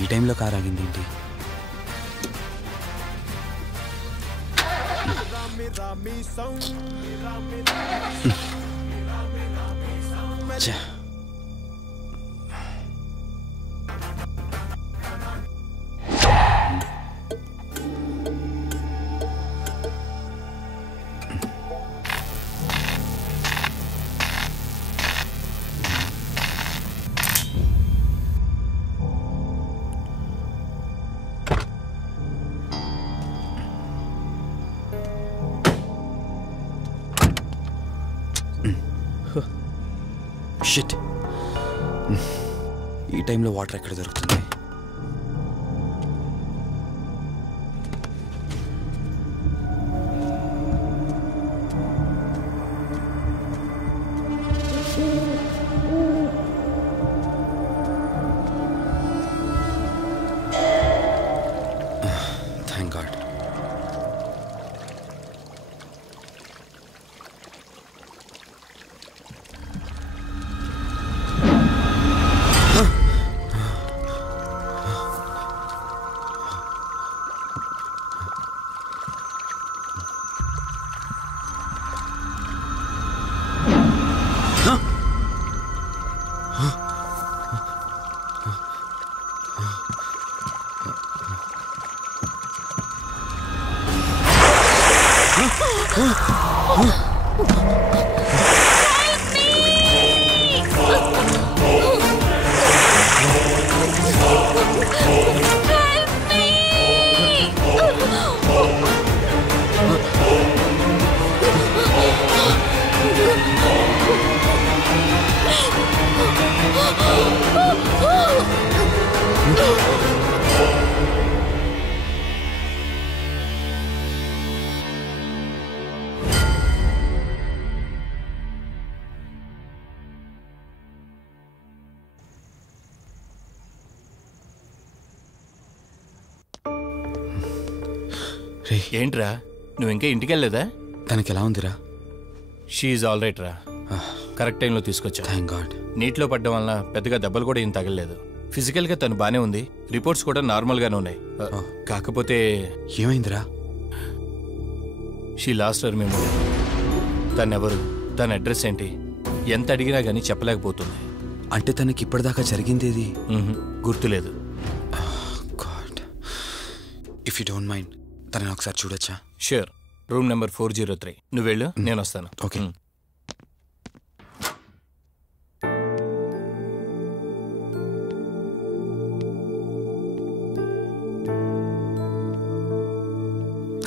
ఈ టైంలో కార్ ఆగింది ఏంటి? షిట్, ఈ టైంలో వాటర్ ఎక్కడ దొరుకుతుంది? Thank God. ఏంట్రా, నువ్వు ఇంకా ఇంటికి వెళ్ళలేదా? తనకి ఎలా ఉందిరా? షీఈ్ ఆల్ రైట్ రా. కరెక్ట్ టైంలో తీసుకొచ్చా. Thank God. నీటిలో పడ్డం వల్ల పెద్దగా దెబ్బలు కూడా ఏం తగలలేదు. ఫిజికల్గా తను బానే ఉంది. రిపోర్ట్స్ కూడా నార్మల్గానే ఉన్నాయి. కాకపోతే ఏమైందిరా? She lost her memory. తనెవరు, తన అడ్రస్ ఏంటి, ఎంత అడిగినా కానీ చెప్పలేకపోతుంది. అంటే తనకి ఇప్పటిదాకా జరిగిందేది గుర్తులేదు. God, if you don't mind తనని ఒకసారి చూడొచ్చా? ష్యూర్. Room number 403. నువ్వు వెళ్ళు, నేను వస్తాను. ఓకే.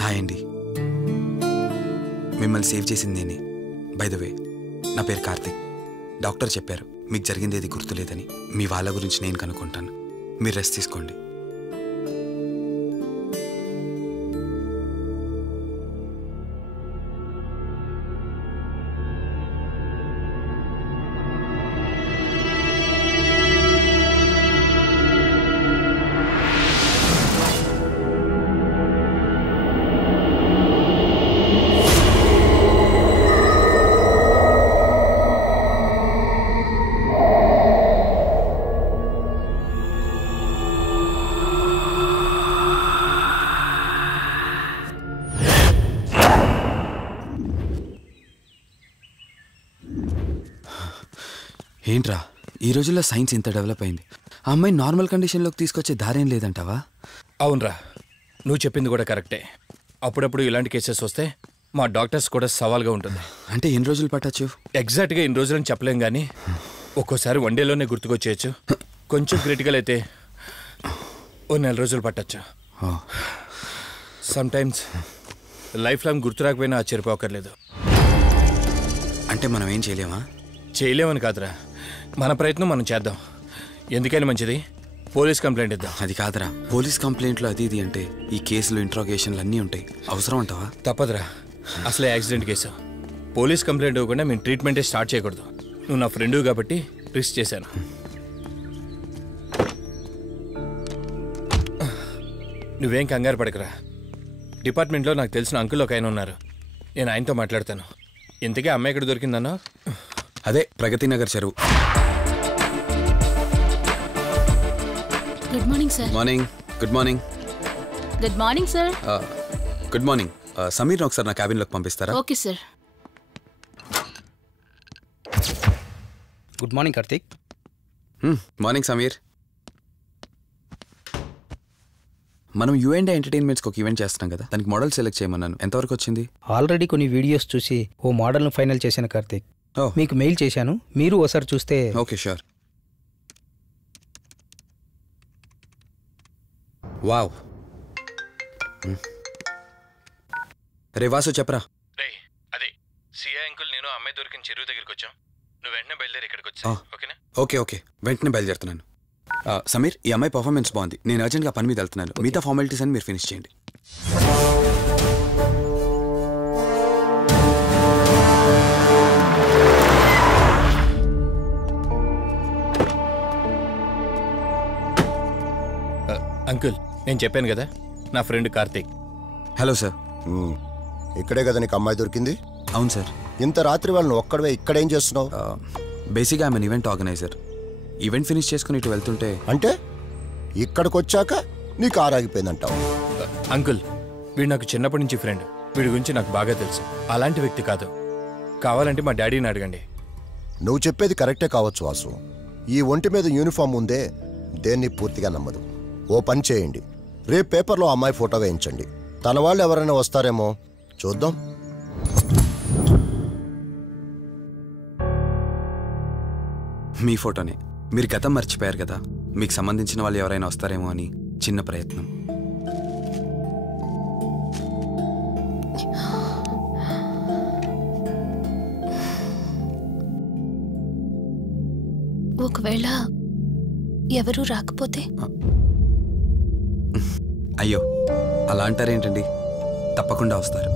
హాయ్ అండి, మిమ్మల్ని సేవ్ చేసింది నేనే. బై ద వే, నా పేరు కార్తిక్. డాక్టర్ చెప్పారు మీకు జరిగింది ఏది గుర్తులేదని. మీ వాళ్ళ గురించి నేను కనుక్కుంటాను, మీరు రెస్ట్ తీసుకోండి. ఏంట్రా, ఈ రోజుల్లో సైన్స్ ఇంత డెవలప్ అయింది. ఆ అమ్మాయి నార్మల్ కండిషన్లోకి తీసుకొచ్చే దారేం లేదంటావా? అవునరా, నువ్వు చెప్పింది కూడా కరెక్టే. అప్పుడప్పుడు ఇలాంటి కేసెస్ వస్తే మా డాక్టర్స్ కూడా సవాల్గా ఉంటుంది. అంటే ఎన్ని రోజులు పట్టచ్చు? ఎగ్జాక్ట్గా ఎన్ని రోజులని చెప్పలేం, కానీ ఒక్కోసారి వన్ డేలోనే గుర్తుకొచ్చేయచ్చు. కొంచెం క్రిటికల్ అయితే ఓ 4 రోజులు పట్టచ్చు. సమ్టైమ్స్ లైఫ్ లాంగ్ గుర్తు రాకపోయినా ఆశ్చర్యపోకర్లేదు. అంటే మనం ఏం చేయలేమా? చేయలేమని కాదురా, మన ప్రయత్నం మనం చేద్దాం. ఎందుకని మంచిది, పోలీస్ కంప్లైంట్ ఇద్దాం. అది కాదురా, పోలీస్ కంప్లైంట్లు అది ఇది అంటే ఈ కేసులు ఇంట్రాగేషన్లు అన్నీ ఉంటాయి. అవసరం అంటావా? తప్పదురా, అసలే యాక్సిడెంట్ కేసు. పోలీస్ కంప్లైంట్ ఇవ్వకుండా మేము ట్రీట్మెంటే స్టార్ట్ చేయకూడదు. నువ్వు నా ఫ్రెండు కాబట్టి రిస్క్ చేశాను. నువ్వేం కంగారు పడకరా. డిపార్ట్మెంట్లో నాకు తెలిసిన అంకుల్ ఒక ఆయన ఉన్నారు. నేను ఆయనతో మాట్లాడతాను. ఇంతకీ అమ్మాయి ఎక్కడ దొరికిందన్నా? అదే ప్రగతి నగర్ చెరువు. Good morning sir. Morning. Good morning. Good morning sir. Good morning. సమీర్ని ఒకసారి నా క్యాబిన్లోకి పంపిస్తారా? Okay sir. Good morning Karthik. Morning Sameer. మనం యుఎండే ఎంటర్టైన్మెంట్స్కి ఒక ఈవెంట్ చేస్తున్నాం కదా, దానికి మోడల్ సెలెక్ట్ చేయమన్నాను. ఎంతవరకు వచ్చింది? ఆల్రెడీ కొన్ని వీడియోస్ చూసి ఓ మోడల్ను ఫైనల్ చేశాను కార్తీక్. మీకు మెయిల్ చేశాను, మీరు ఓసారి చూస్తే. Okay sure. వావ్. రే వాసు చెప్పరా. రే అదే సిఐ అంకుల్ నేను అమ్మాయి దొరికిన చెరువు దగ్గరికి వచ్చాం. నువ్వు వెంటనే బయలుదేరి ఇక్కడికి వచ్చా. ఓకేనా? ఓకే ఓకే, వెంటనే బయలుదేరుతున్నాను. సమీర్, ఈ అమ్మాయి పర్ఫార్మెన్స్ బాగుంది. నేను అర్జెంట్గా పని మీద వెళ్తున్నాను. మిగతా ఫార్మాలిటీస్ అని మీరు ఫినిష్ చేయండి. అంకుల్, నేను చెప్పాను కదా, నా ఫ్రెండ్ కార్తీక్. Hello sir. ఇక్కడే కదా నీకు అమ్మాయి దొరికింది? అవును సార్. ఇంత రాత్రి వాళ్ళని ఒక్కడవే ఇక్కడేం చేస్తున్నావు? బేసిక్గా I'm event organiser. Event finish చేసుకుని ఇటు వెళ్తుంటే. అంటే ఇక్కడికి వచ్చాక నీ కారు ఆగిపోయిందంటావు? అంకుల్, వీడు నాకు చిన్నప్పటి నుంచి ఫ్రెండ్. వీడి గురించి నాకు బాగా తెలుసు. అలాంటి వ్యక్తి కాదు. కావాలంటే మా డాడీని అడగండి. నువ్వు చెప్పేది కరెక్టే కావచ్చు వాసు. ఈ ఒంటి మీద యూనిఫామ్ ఉందే దేన్ని పూర్తిగా నమ్మదు. ఓ పని చేయండి, రేపు పేపర్లో అమ్మాయి ఫోటో వేయించండి. తన వాళ్ళు ఎవరైనా వస్తారేమో చూద్దాం. మీ ఫోటోనే. మీరు గతం మర్చిపోయారు కదా, మీకు సంబంధించిన వాళ్ళు ఎవరైనా వస్తారేమో అని చిన్న ప్రయత్నం. ఒకవేళ ఎవరూ రాకపోతే? అయ్యో, అలా అంటారేంటండి? తప్పకుండా వస్తారు.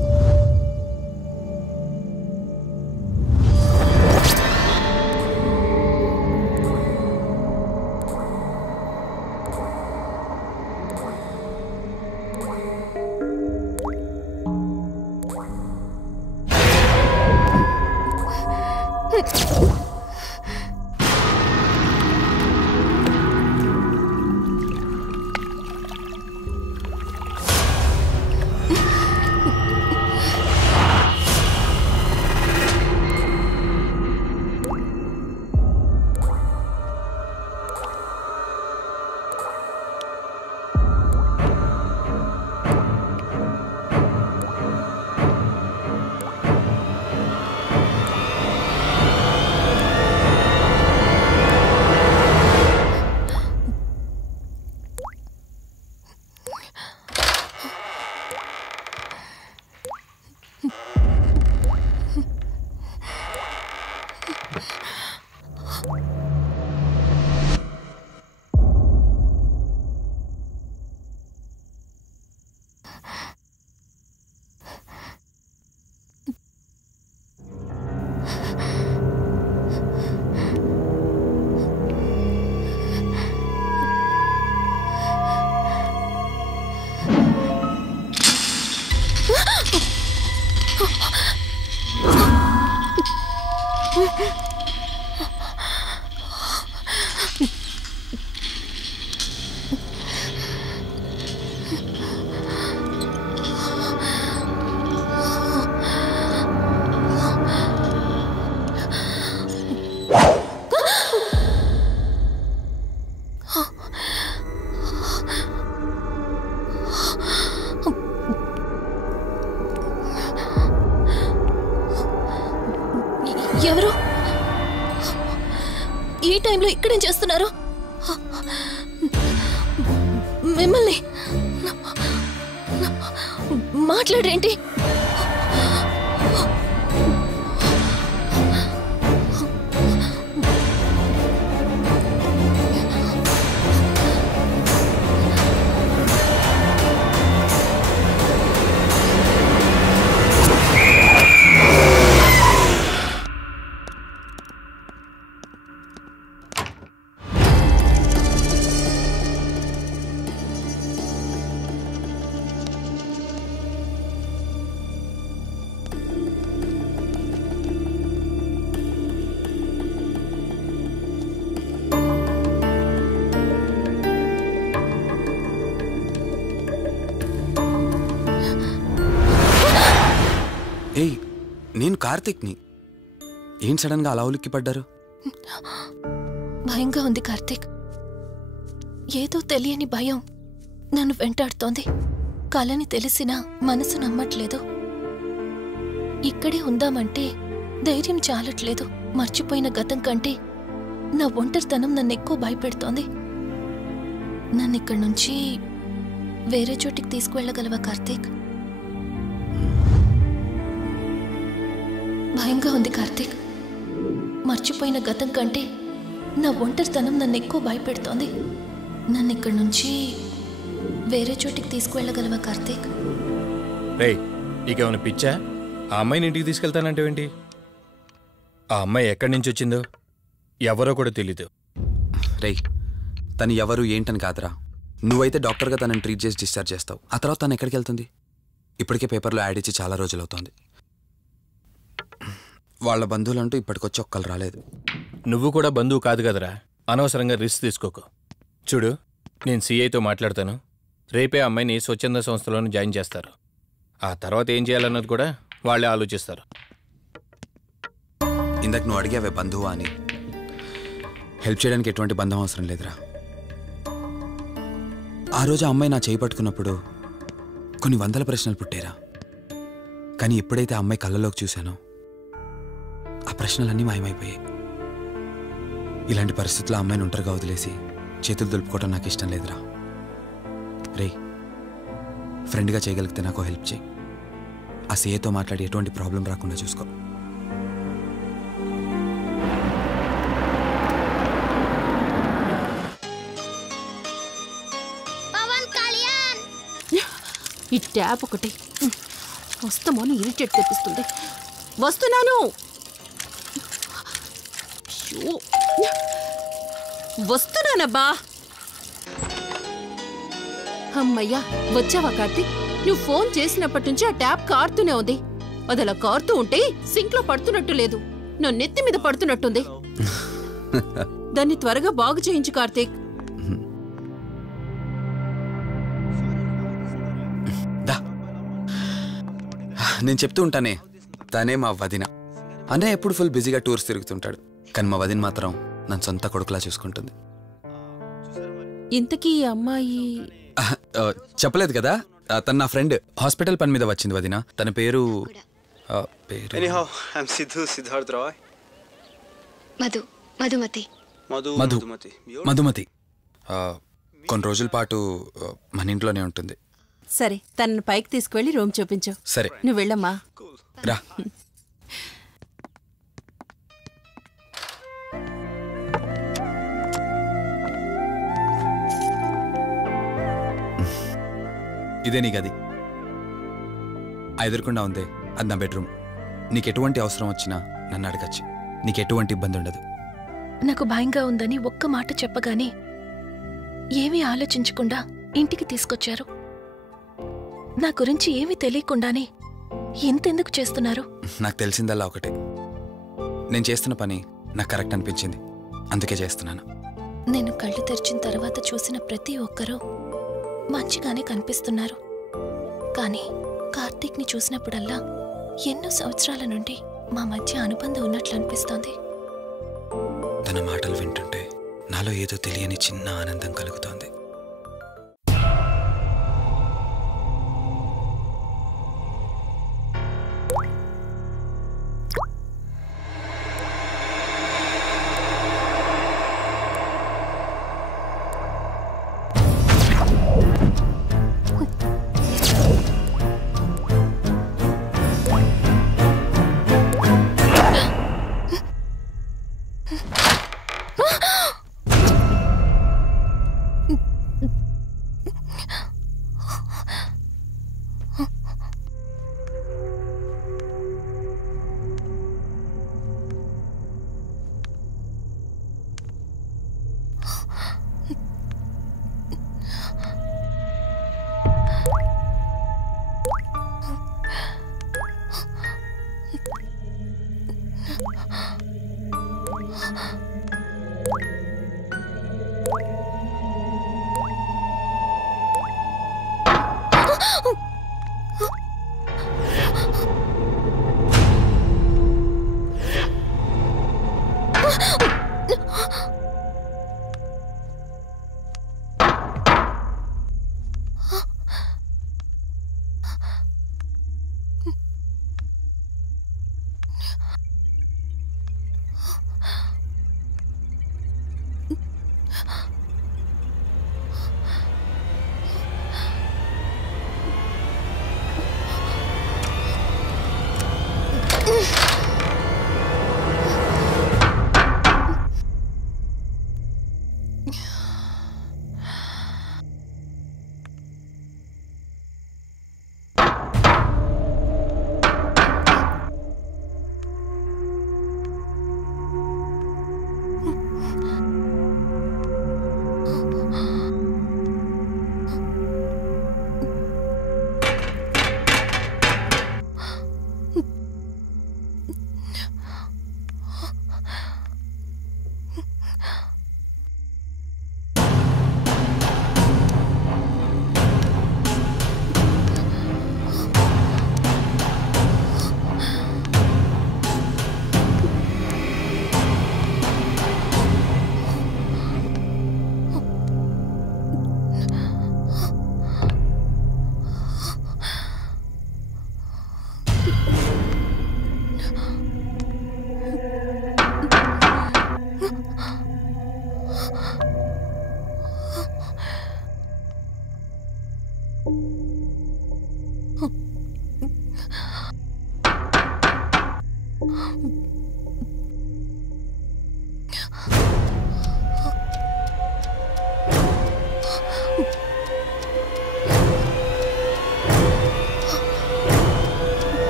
ఎవరు ఈ టైంలో ఇక్కడేం చేస్తున్నారు? మిమ్మల్ని మాట్లాడేంటి? నేను కార్తిక్ని. ఏం సడన్గా అలా ఉలిక్కి పడ్డారు? భయంగా ఉంది కార్తీక్. ఏదో తెలియని భయం నన్ను వెంటాడుతోంది. కలని తెలిసినా మనసు నమ్మట్లేదు. ఇక్కడే ఉందామంటే ధైర్యం చాలట్లేదు. మర్చిపోయిన గతం కంటే నా ఒంటరితనం నన్ను ఎక్కువ భయపెడుతోంది. నన్ను ఇక్కడి నుంచి వేరే చోటికి తీసుకువెళ్ళగలవా కార్తీక్? భయంగా ఉంది కార్తీక్. మర్చిపోయిన గతం కంటే నా ఒంటరితనం నన్ను ఎక్కువ భయపెడుతోంది. నన్ను ఇక్కడి నుంచి వేరే చోటికి తీసుకువెళ్ళగలవా కార్తీక్? రేయ్, నీకేమైనా పిచ్చా? ఆ అమ్మాయిని ఇంటికి తీసుకెళ్తానంటేవేంటి? ఆ అమ్మాయి ఎక్కడి నుంచి వచ్చిందో ఎవరో కూడా తెలీదు. రేయ్, తను ఎవరు ఏంటని కాదురా. నువ్వైతే డాక్టర్గా తనని ట్రీట్ చేసి డిశ్చార్జ్ చేస్తావు. ఆ తర్వాత తను ఎక్కడికి వెళ్తుంది? ఇప్పటికే పేపర్లో యాడ్ ఇచ్చి చాలా రోజులు అవుతోంది. వాళ్ళ బంధువులంటూ ఇప్పటికొచ్చి ఒక్కరు రాలేదు. నువ్వు కూడా బంధువు కాదు కదరా. అనవసరంగా రిస్క్ తీసుకోకు. చూడు, నేను సిఐతో మాట్లాడతాను. రేపే అమ్మాయిని స్వచ్ఛంద సంస్థలోనే జాయిన్ చేస్తారు. ఆ తర్వాత ఏం చేయాలన్నది కూడా వాళ్ళే ఆలోచిస్తారు. ఇందాక నువ్వు అడిగావే బంధువా అని. హెల్ప్ చేయడానికి ఎటువంటి బంధం అవసరం లేదురా. ఆ రోజు ఆ అమ్మాయి నా చేయి పట్టుకున్నప్పుడు కొన్ని వందల ప్రశ్నలు పుట్టారా. కానీ ఎప్పుడైతే ఆ అమ్మాయి కళ్ళలోకి చూశానో ఆ ప్రశ్నలన్నీ మాయమైపోయాయి. ఇలాంటి పరిస్థితుల్లో ఆ అమ్మాయిని ఒంటరిగా వదిలేసి చేతులు దులుపుకోవడం నాకు ఇష్టం లేదురా. రేయ్, ఫ్రెండ్గా చేయగలిగితే నాకు హెల్ప్ చేయి. ఆ సీఏతో మాట్లాడి ఎటువంటి ప్రాబ్లం రాకుండా చూసుకో. ఈ ట్యాప్ ఒకటి వస్తామని ఇరిటేట్ తెప్పిస్తుంది. వస్తున్నాను. వస్తున్నానబ్బా. అమ్మయ్యా, వచ్చావా కార్తీక్? నువ్వు ఫోన్ చేసినప్పటి నుంచి ఆ ట్యాప్ కారుతూనే ఉంది. అది అలా కారుతూ ఉంటే సింక్ లో పడుతున్నట్టు లేదు, నా నెత్తి మీద పడుతున్నట్టుంది. దాన్ని త్వరగా బాగు చేయించు కార్తీక్. నేను చెప్తూ ఉంటానే, తనే మా వదిన. అన్నయ్య ఎప్పుడు ఫుల్ బిజీగా టూర్స్ తిరుగుతుంటాడు. కానీ మా వదిన మాత్రం నన్ను సొంత కొడుకులా చూసుకుంటుంది. ఇంతకీ ఈ అమ్మాయి చెప్పలేదు కదా, తను నా ఫ్రెండ్. హాస్పిటల్ పని మీద వచ్చింది వదిన. తన పేరు Anyhow, I'm Siddharth Roy. Madhumati. Madhumati. కొన్ని రోజుల పాటు మన ఇంట్లోనే ఉంటుంది. సరే, తనను పైకి తీసుకువెళ్ళి రూమ్ చూపించు. సరే, నువ్వు వెళ్ళమ్మా. రా. ఇదే నీ గది. ఎదురుకుండా ఉందే, అది నా బెడ్రూమ్. నీకు ఎటువంటి అవసరం వచ్చినా నన్ను అడగచ్చు. నీకు ఎటువంటి ఇబ్బంది ఉండదు. నాకు భయంగా ఉందని ఒక్క మాట చెప్పగానే ఏమీ ఆలోచించకుండా ఇంటికి తీసుకొచ్చారు. నా గురించి ఏమీ తెలియకుండానే ఇంతెందుకు చేస్తున్నారు? నాకు తెలిసిందల్లా ఒకటే, నేను చేస్తున్న పని నాకు కరెక్ట్ అనిపించింది, అందుకే చేస్తున్నాను. నేను కళ్ళు తెరిచిన తర్వాత చూసిన ప్రతి ఒక్కరూ మంచిగానే కనిపిస్తున్నారు. కానీ కార్తీక్ని చూసినప్పుడల్లా ఎన్నో సంవత్సరాల నుండి మా మధ్య అనుబంధం ఉన్నట్లు అనిపిస్తోంది. తన మాటలు వింటుంటే నాలో ఏదో తెలియని చిన్న ఆనందం కలుగుతోంది.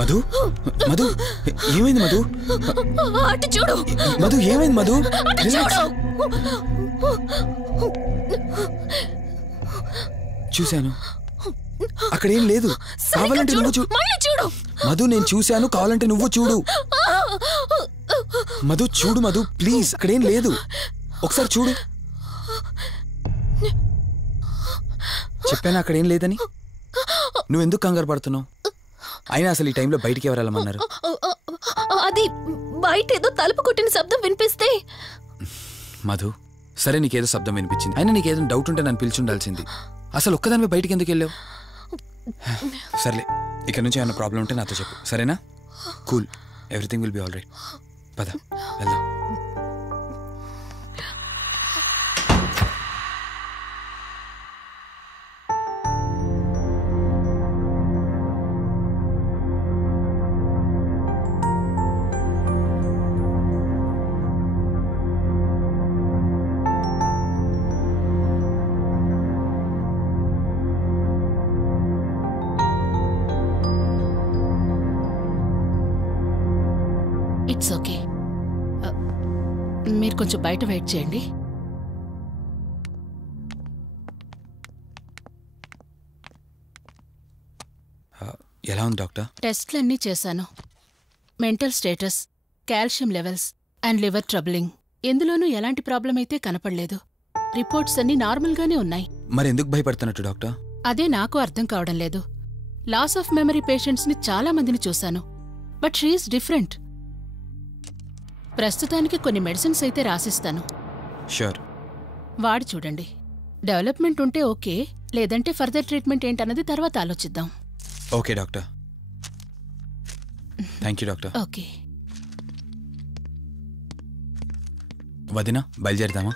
మధు మధు ఏమైంది మధు? అటు చూడు మధు ఏమైంది మధు? చూశాను, అక్కడేం లేదు. కావాలంటే నువ్వు చూడు మధు. నేను చూశాను, కావాలంటే నువ్వు చూడు మధు. చూడు మధు ప్లీజ్, అక్కడేం లేదు. ఒకసారి చూడు. చెప్పాను అక్కడేం లేదని. నువ్వెందుకు కంగారు పడుతున్నావు? అయినా అసలు ఈ టైంలో బయటికి ఎవరు వెళ్ళమన్నారు? అది బయట ఏదో తలుపు కొట్టిన శబ్దం వినిపిస్తే. మధు సరే, నీకేదో శబ్దం వినిపించింది. అయినా నీకేదో డౌట్ ఉంటే నన్ను పిలిచి ఉండాల్సింది. అసలు ఒక్కదానిపై బయటికి ఎందుకు వెళ్ళావు? సర్లే, ఇక్కడ నుంచి ఏమైనా ప్రాబ్లం ఉంటే నాతో చెప్పు, సరేనా? Cool, everything will be all right. పద వెళ్దాం. It's okay. మీరు కొంచెం బయట వెయిట్ చేయండి. ఎలా ఉంది డాక్టర్? టెస్ట్లన్నీ చేశాను. Mental status, calcium levels and liver troubling, ఎందులోనూ ఎలాంటి ప్రాబ్లం అయితే కనపడలేదు. రిపోర్ట్స్ అన్నీ నార్మల్గానే ఉన్నాయి. మరి ఎందుకు భయపడుతున్నట్టు డాక్టర్? అదే నాకు అర్థం కావడం లేదు. లాస్ ఆఫ్ మెమరీ పేషెంట్స్ని చాలా మందిని చూశాను, బట్ షీఈస్ డిఫరెంట్. ప్రస్తుతానికి కొన్ని మెడిసిన్స్ అయితే రాసిస్తాను. షూర్. వాడి చూడండి. డెవలప్మెంట్ ఉంటే ఓకే, లేదంటే ఫర్దర్ ట్రీట్మెంట్ ఏంటన్నది తర్వాత ఆలోచిద్దాం. Okay doctor. Thank you doctor. Okay. వదినా బయలుదేరదామా?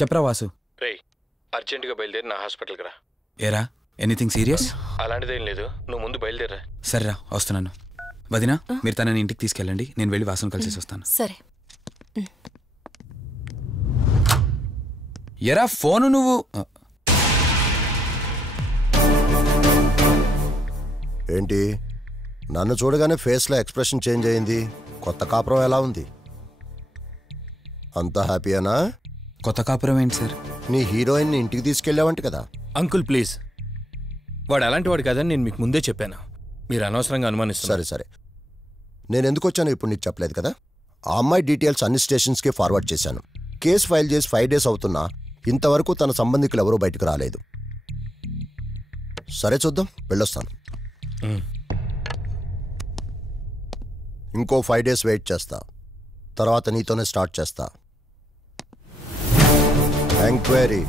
చెప్పరా వాసు. రేయ్, అర్జెంటుగా బయలుదేరి నా హాస్పిటల్కి రా. ఏరా, ఎనీథింగ్ సీరియస్? అలాంటిదేం లేదు, నువ్వు ముందు బయలుదేరా. సరేరా, వస్తున్నాను. వదినా, మీరు తనని ఇంటికి తీసుకెళ్ళండి, నేను వెళ్ళి వాసన కలిసేసి వస్తాను. సరే. ఎరా ఫోను నువ్వు? ఏంటి, నన్ను చూడగానే ఫేస్లో ఎక్స్ప్రెషన్ చేంజ్ అయింది? కొత్త కాపురం ఎలా ఉంది? అంతా హ్యాపీయేనా? కొత్త కాపురం ఏంటి సార్? నీ హీరోయిన్ని ఇంటికి తీసుకెళ్ళావంట కదా? అంకుల్ ప్లీజ్, వాడు అలాంటి వాడు కాదని నేను మీకు ముందే చెప్పాను. మీరు అనవసరంగా అనుమానిస్తారు. సరే సరే, నేను ఎందుకు వచ్చానో ఇప్పుడు నీకు చెప్పలేదు కదా. ఆ అమ్మాయి డీటెయిల్స్ అన్ని స్టేషన్స్కి ఫార్వర్డ్ చేశాను. కేసు ఫైల్ చేసి 5 days అవుతున్నా ఇంతవరకు తన సంబంధికులు ఎవరూ బయటకు రాలేదు. సరే చూద్దాం, వెళ్ళొస్తాను. ఇంకో 5 days వెయిట్ చేస్తా, తర్వాత నీతోనే స్టార్ట్ చేస్తా ఎంక్వైరీ.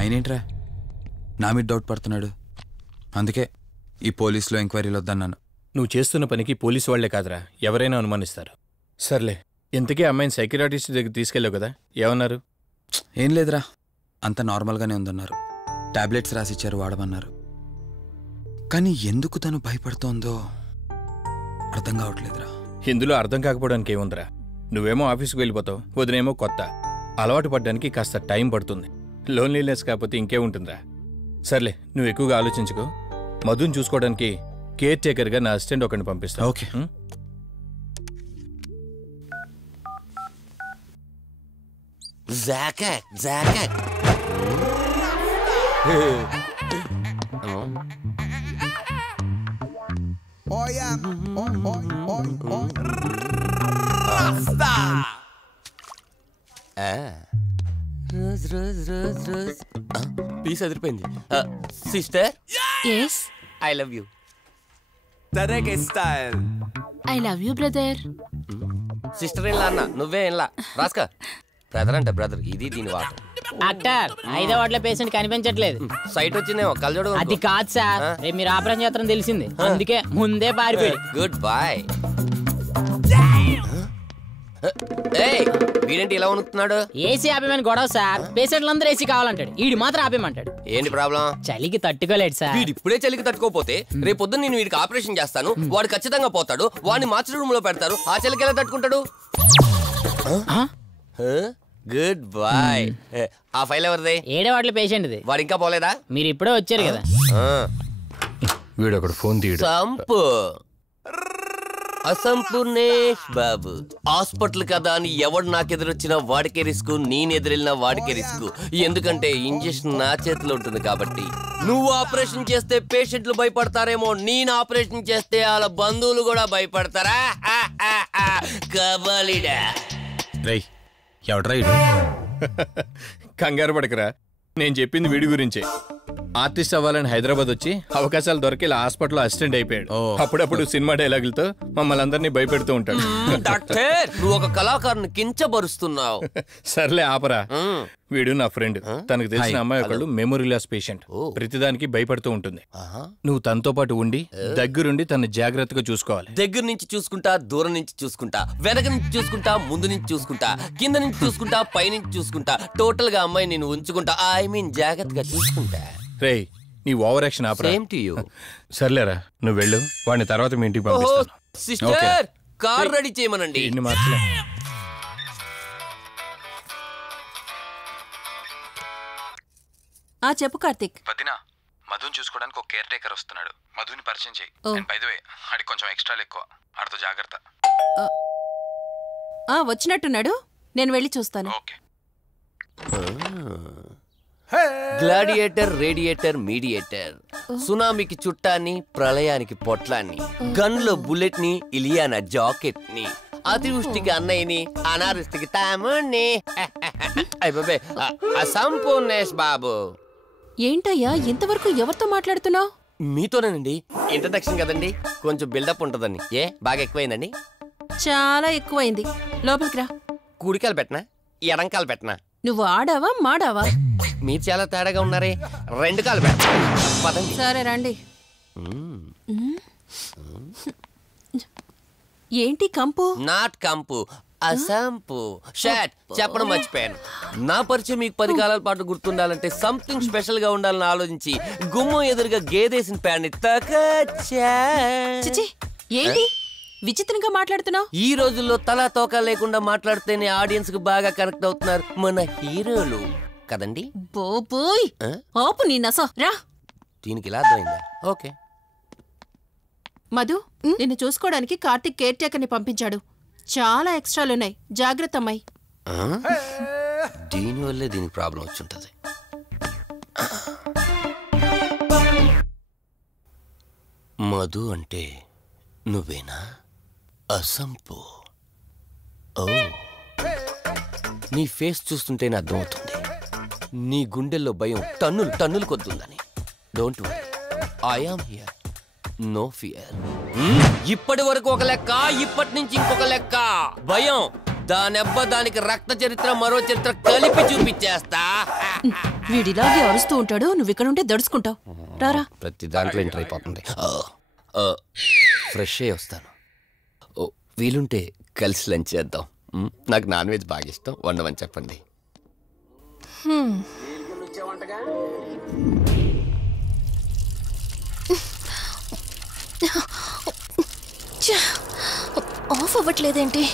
అయినేంట్రా నా మీద డౌట్ పడుతున్నాడు? అందుకే ఈ పోలీసులో ఎంక్వైరీలు వద్దన్నాను. నువ్వు చేస్తున్న పనికి పోలీసు వాళ్లే కాదురా, ఎవరైనా అనుమానిస్తారు. సర్లే, ఇంతకీ అమ్మాయిని సైకియాట్రిస్ట్ దగ్గర తీసుకెళ్ళావు కదా, ఏమన్నారు? ఏం లేదురా, అంత నార్మల్గానే ఉందన్నారు. టాబ్లెట్స్ రాసిచ్చారు, వాడమన్నారు. కానీ ఎందుకు తను భయపడుతోందో అర్థం కావట్లేదురా. ఇందులో అర్థం కాకపోవడానికి ఏముందిరా? నువ్వేమో ఆఫీస్కి వెళ్ళిపోతావు, వదినేమో కొత్త. అలవాటు పడ్డానికి కాస్త టైం పడుతుంది. లోన్లీనెస్ కాకపోతే ఇంకేముంటుందిరా. సర్లే, నువ్వు ఎక్కువగా ఆలోచించుకో. మధుని చూసుకోవడానికి కేర్ టేకర్గా నా అసిస్టెంట్ ఒకరిని పంపిస్తా. ఓకే. పీస్ అదిరిపోయింది. Sister, yes, I love you. తరేగే style. I love you brother. Sister ఇలా అన్న, నువ్వే ఇలా రాస్కా. బ్రదర్ అంటే బ్రదర్, ఇది దీని వాట. డాక్టర్, 5వ వార్డులో పేషెంట్ కనిపించట్లేదు. సైట్ వచ్చిందేమో, కళ్ళజోడు. అది కాదు సార్, రేపు మీరు ఆపరేషన్ చేస్తారని తెలిసింది, అందుకే ముందే పారిపోయి. Good boy. వీడేంటి ఇలా వణుకుతున్నాడు? ఏసీ ఆపేమని గొడవ సార్. పేషెంట్లందరూ ఏసీ కావాలంటాడు, ఈడు మాత్రం ఆపేమంటాడు. ఏంటి ప్రాబ్లం? చలికి తట్టుకోలేడు సార్. వీడు ఇప్పుడే చలికి తట్టుకోపోతే రేపు పొద్దున్న నేను వీడికి ఆపరేషన్ చేస్తాను, వాడు ఖచ్చితంగా పోతాడు, వాడిని మార్చి రూమ్ లో పెడతారు. ఆ చలికి ఎలా తట్టుకుంటాడు? Good boy. ఆ ఫైల్ ఎవరిది? 7వ వార్డులో పేషెంట్ది. వాడు ఇంకా పోలేదా? మీరు ఇప్పుడే వచ్చారు కదా. వీడు ఒకడు ఫోన్ తీయడు. సంపు అసంపూర్ణేష్ బాబు. హాస్పిటల్ కదా అని ఎవడు నాకెదురొచ్చినా వాడికే రిస్క్, నేనెదిరెళ్ళినా వాడికే రిస్క్. ఎందుకంటే ఇంజెక్షన్ నా చేతిలో ఉంటుంది కాబట్టి. నువ్వు ఆపరేషన్ చేస్తే పేషెంట్లు భయపడతారేమో, నేను ఆపరేషన్ చేస్తే వాళ్ళ బంధువులు కూడా భయపడతారా? కబలిడా రై ఎవడ్రా ఇడు? కంగారు పడకరా, నేను చెప్పింది వీడి గురించే. ఆర్టిస్ట్ అవ్వాలని హైదరాబాద్ వచ్చి అవకాశాలు దొరికి ఇలా హాస్పిటల్లో అసిస్టెంట్ అయిపోయాడు. అప్పుడప్పుడు సినిమా డైలాగులతో మమ్మల్ని అందరినీ భయపెడుతూ ఉంటాడు. డాక్టర్, నువ్వు ఒక కళాకారుని కించబరుస్తున్నావు. సర్లే ఆపరా. వీడు నా ఫ్రెండ్. తనకు తెలిసిన అమ్మాయి ఒకళ్ళు మెమొరీ లాస్ పేషెంట్. ప్రతిదానికి భయపడుతూ ఉంటుంది. నువ్వు తనతో పాటు ఉండి దగ్గరుండి తను జాగ్రత్తగా చూసుకోవాలి. దగ్గర నుంచి చూసుకుంటా, దూరం నుంచి చూసుకుంటా, వెనక నుంచి చూసుకుంటా, ముందు నుంచి చూసుకుంటా, కింద నుంచి చూసుకుంటా, పై నుంచి చూసుకుంటా, టోటల్ గా అమ్మాయి నేను ఉంచుకుంటా. ఐ మీన్ జాగ్రత్తగా చూసుకుంటా. రేయ్, నీ over action opera. Same to you. సర్లేరా, నువ్వు వెళ్ళు. వాడిని తర్వాత మీ ఇంటికి పంపిస్తాను. సిస్టర్, కార్ రెడీ చేయమనండి. ఇన్ని మార్చలే. చెప్పు కార్తిక్. వదినా, మధుని చూసుకోవడానికి ఒక కేర్ టేకర్ వస్తున్నాడు. మధుని పరిచయం చేయి. బై ది వే, ఆడికి కొంచెం ఎక్స్ట్రా ఎక్కువ, ఆడితో జాగ్రత్త. వచ్చినట్టున్నాడు, నేను వెళ్ళి చూస్తాను. Gladiator, radiator, mediator. సునామీకి చుట్టాన్ని, ప్రళయానికి పొట్లాన్ని, గన్లో బుల్లెట్ ని, ఇలియానా జాకెట్ ని, అతివృష్టికి అన్నయ్యని, అనావృష్టికి తమ్ముణ్ణి. అసంపూర్ణేష్ బాబు. ఏంటయ్యా ఇంతవరకు ఎవరితో మాట్లాడుతున్నావు? మీతోనేనండి. ఇంట్రడక్షన్ కదండి, కొంచెం బిల్డప్ ఉంటుందని. బాగా ఎక్కువైందండి? చాలా ఎక్కువైంది. లోపలికి రా. కుడికాలు పెట్టనా, ఎడంకాలు పెట్టనా? నువ్వు ఆడావా మాడావా? మీరు చాలా తేడాగా ఉన్నారే. 2 కాలు పెట్ట. సరే రండి. ఏంటి కంపు? నాట్ కంపు, అసంపు. షాట్ చెప్పడం మర్చిపోయాను. నా పరిచయం మీకు 10 కాలాల పాటు గుర్తుండాలంటే సంథింగ్ స్పెషల్ గా ఉండాలని ఆలోచించి గుమ్మం ఎదురుగా గేదేసిన ప్యాన్ని తకచ్చా. ఏంటి విచిత్రంగా మాట్లాడుతున్నావు? ఈ రోజుల్లో తలా తోక లేకుండా మాట్లాడితేనే ఆడియన్స్ కు బాగా కనెక్ట్ అవుతున్నారు మన హీరోలు కదండి. బోబోయ్, ఆపు నీ నస. రా. దీనికి ఇలా అర్థమైందా? ఓకే. మధు, నిన్ను చూసుకోవడానికి కార్తిక్ కేర్ టేకర్ ని పంపించాడు. చాలా ఎక్స్ట్రాలున్నాయి, జాగ్రత్త అమ్మాయి. దీనివల్లే దీనికి ప్రాబ్లం వచ్చుంటది. మధు అంటే నువ్వేనా? అసంపు. ఓ, నీ ఫేస్ చూస్తుంటేనే అర్థమవుతుంది నీ గుండెల్లో భయం టన్నులు టన్నులు కొద్దుందని. Don't worry, I am here, no fear. ఇప్పటి వరకు ఒక లెక్క, ఇప్పటి నుంచి ఇంకొక లెక్క. భయం దానెబ్బ, దానికి రక్త చరిత్ర, మరో చరిత్ర కలిపి చూపించేస్తా. వీడిలాగే అరుస్తూ ఉంటాడు, నువ్వు ఇక్కడ ఉంటే దడుచుకుంటావు. రారా. ప్రతి దాంట్లో ఎంటర్ అయిపోతుంది. ఫ్రెష్ అయ్యి వస్తాను. వీలుంటే కలిసి లంచ్ చేద్దాం. నాకు నాన్ వెజ్ బాగా ఇష్టం, వండమని చెప్పండి. ఆఫ్ అవ్వట్లేదేంటి?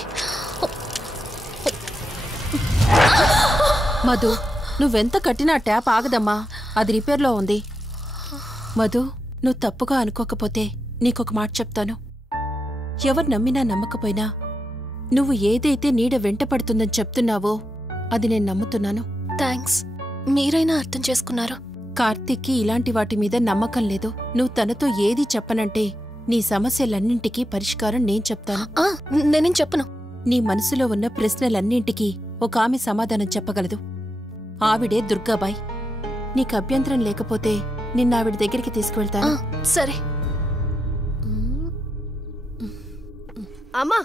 మధు, నువ్వెంత కట్టినా ట్యాప్ ఆగదమ్మా, అది రిపేర్లో ఉంది. మధు, నువ్వు తప్పుగా అనుకోకపోతే నీకొక మాట చెప్తాను. ఎవరు నమ్మినా నమ్మకపోయినా నువ్వు ఏదైతే నీడ వెంట పడుతుందని చెప్తున్నావో అది నేను నమ్ముతున్నాను. థ్యాంక్స్, మీరైనా అర్థం చేసుకున్నారు. కార్తిక్కి ఇలాంటి వాటి మీద నమ్మకం లేదు. నువ్వు తనతో ఏది చెప్పనంటే నీ సమస్యలన్నింటికీ పరిష్కారం నేను చెప్తాను. నేనేం చెప్పను. నీ మనసులో ఉన్న ప్రశ్నలన్నింటికీ ఒక ఆమె సమాధానం చెప్పగలదు. ఆవిడే దుర్గాబాయ్. నీకు అభ్యంతరం లేకపోతే నిన్నావిడ దగ్గరికి తీసుకువెళ్తాను. సరే. అమ్మా,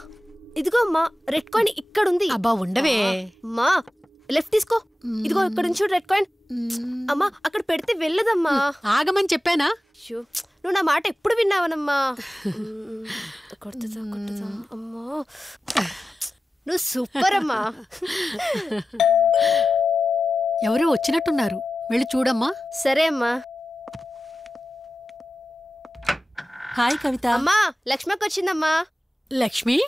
ఇదిగో అమ్మా, రెడ్ కాయిన్ ఇక్కడుంది. అబ్బా ఉండవే. అమ్మా, లెఫ్ట్ తీసుకో. ఇదిగో ఇక్కడ నుంచి రెడ్ కాయిన్. అమ్మా, అక్కడ పెడితే వెళ్ళదమ్మా. ఆగమని చెప్పానా? నువ్వు నా మాట ఎప్పుడు విన్నావనమ్మా? కొడుతుందా కొడుతుందా అమ్మా. నువ్వు సూపర్ అమ్మా. ఎవరో వచ్చినట్టున్నారు, వెళ్ళి చూడమ్మా. సరే అమ్మా. హాయ్ కవిత. అమ్మా లక్ష్మకి వచ్చిందమ్మా. లక్ష్మి,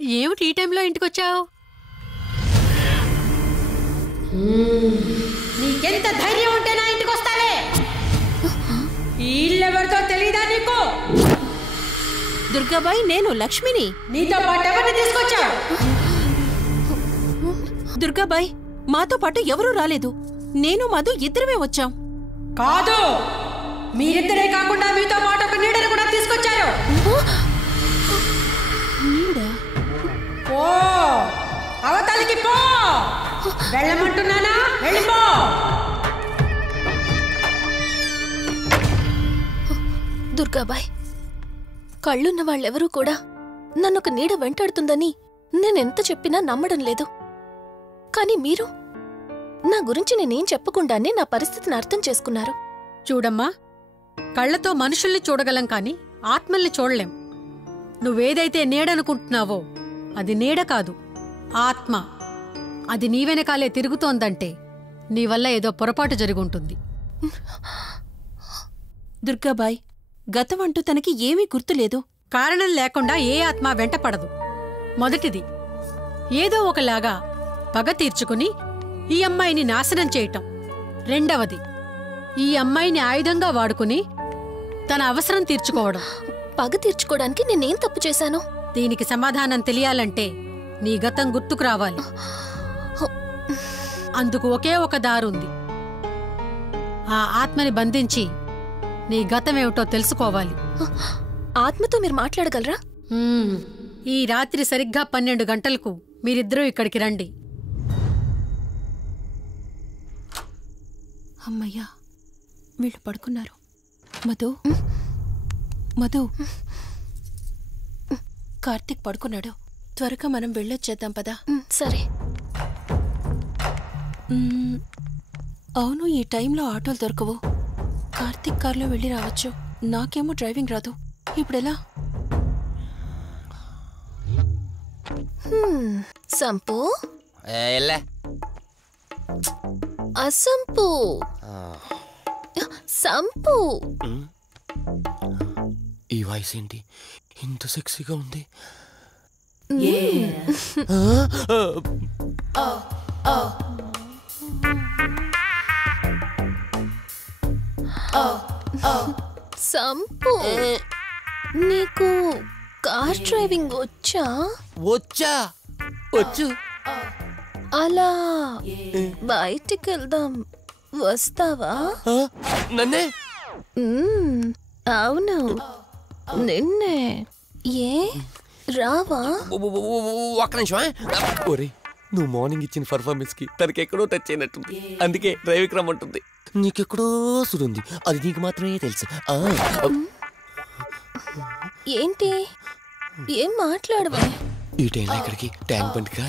ఏమిటి ఈ టైంలో ఇంటికొచ్చావు? నీకెంత ధైర్యం ఉంటే నా ఇంటికి వస్తావే? ఈ ఇల్లెవరితో తెలీదా నీకు? దుర్గాబాయ్, నేను లక్ష్మిని. నీతో పాటు ఎవరిని తీసుకొచ్చావు? దుర్గాబాయ్, మాతో పాటు ఎవరూ రాలేదు. నేను మధు ఇద్దరమే వచ్చాం. కాదు, మీరిద్దరే కాకుండా మీతో పాటు ఒక నీడను కూడా తీసుకొచ్చారు. ఓ అవతలికి పో, వెళ్ళమంటున్నానా? వెళ్ళిపో. దుర్గాబాయ్, కళ్ళున్న వాళ్ళెవరూ కూడా నన్నొక నీడ వెంటాడుతుందని నేనెంత చెప్పినా నమ్మడం లేదు. కానీ మీరు నా గురించి నేనేం చెప్పకుండానే నా పరిస్థితిని అర్థం చేసుకున్నారు. చూడమ్మా, కళ్ళతో మనుషుల్ని చూడగలం కాని ఆత్మల్ని చూడలేం. నువ్వేదైతే నీడనుకుంటున్నావో అది నీడ కాదు, ఆత్మ. అది నీ వెనకాలే తిరుగుతోందంటే నీ వల్ల ఏదో పొరపాటు జరుగుంటుంది. దుర్గాబాయ్, గతమంటూ తనకి ఏమీ గుర్తులేదు. కారణం లేకుండా ఏ ఆత్మ వెంటపడదు. మొదటిది, ఏదో ఒకలాగా పగ తీర్చుకుని ఈ అమ్మాయిని నాశనం చేయటం. రెండవది, ఈ అమ్మాయిని ఆయుధంగా వాడుకుని తన అవసరం తీర్చుకోవడం. పగ తీర్చుకోవడానికి నేనేం తప్పు చేశాను? దీనికి సమాధానం తెలియాలంటే నీ గతం గుర్తుకు రావాలి. అందుకు ఒకే ఒక దారుంది. ఆ ఆత్మని బంధించి నీ గతమేమిటో తెలుసుకోవాలి. ఆత్మతో మీరు మాట్లాడగలరా? ఈ రాత్రి సరిగ్గా 12 గంటలకు మీరిద్దరూ ఇక్కడికి రండి. అమ్మయ్యా, వీళ్ళు పడుకున్నారు. మధు, మధు, కార్తీక్ పడుకున్నాడు. త్వరగా మనం వెళ్ళొచ్చేద్దాం పదా. సరే. అవును, ఈ టైంలో ఆటోలు దొరకవు. కార్తీక్ కార్లో వెళ్ళి రావచ్చు. నాకేమో డ్రైవింగ్ రాదు. ఇప్పుడెలా? సంపు, అసంపు, సంపు. ఈ వాయిస్ ఏంటి ఇంత సెక్సీగా ఉంది? సంపు, నీకు కార్ డ్రైవింగ్ వచ్చా? వచ్చు. అలా బయటికి వెళ్దాం, వస్తావా? నన్నే? అవును, నిన్నే. ఏ రావా? ఒక్క నిమిషం. ఒరే, నువ్వు మార్నింగ్ ఇచ్చిన పర్ఫార్మెన్స్ కి తనకి ఎక్కడో టచ్ అయినట్టుంది. అందుకే డ్రైవింగ్ రమ్మంటుంది. నీకెక్కడో సుడుంది, అది నీకు మాత్రమే తెలుసు. ఏంటి? ఏం మాట్లాడవా? ఈ టైంలో ఇక్కడికి ట్యాంక్ బండ్కా?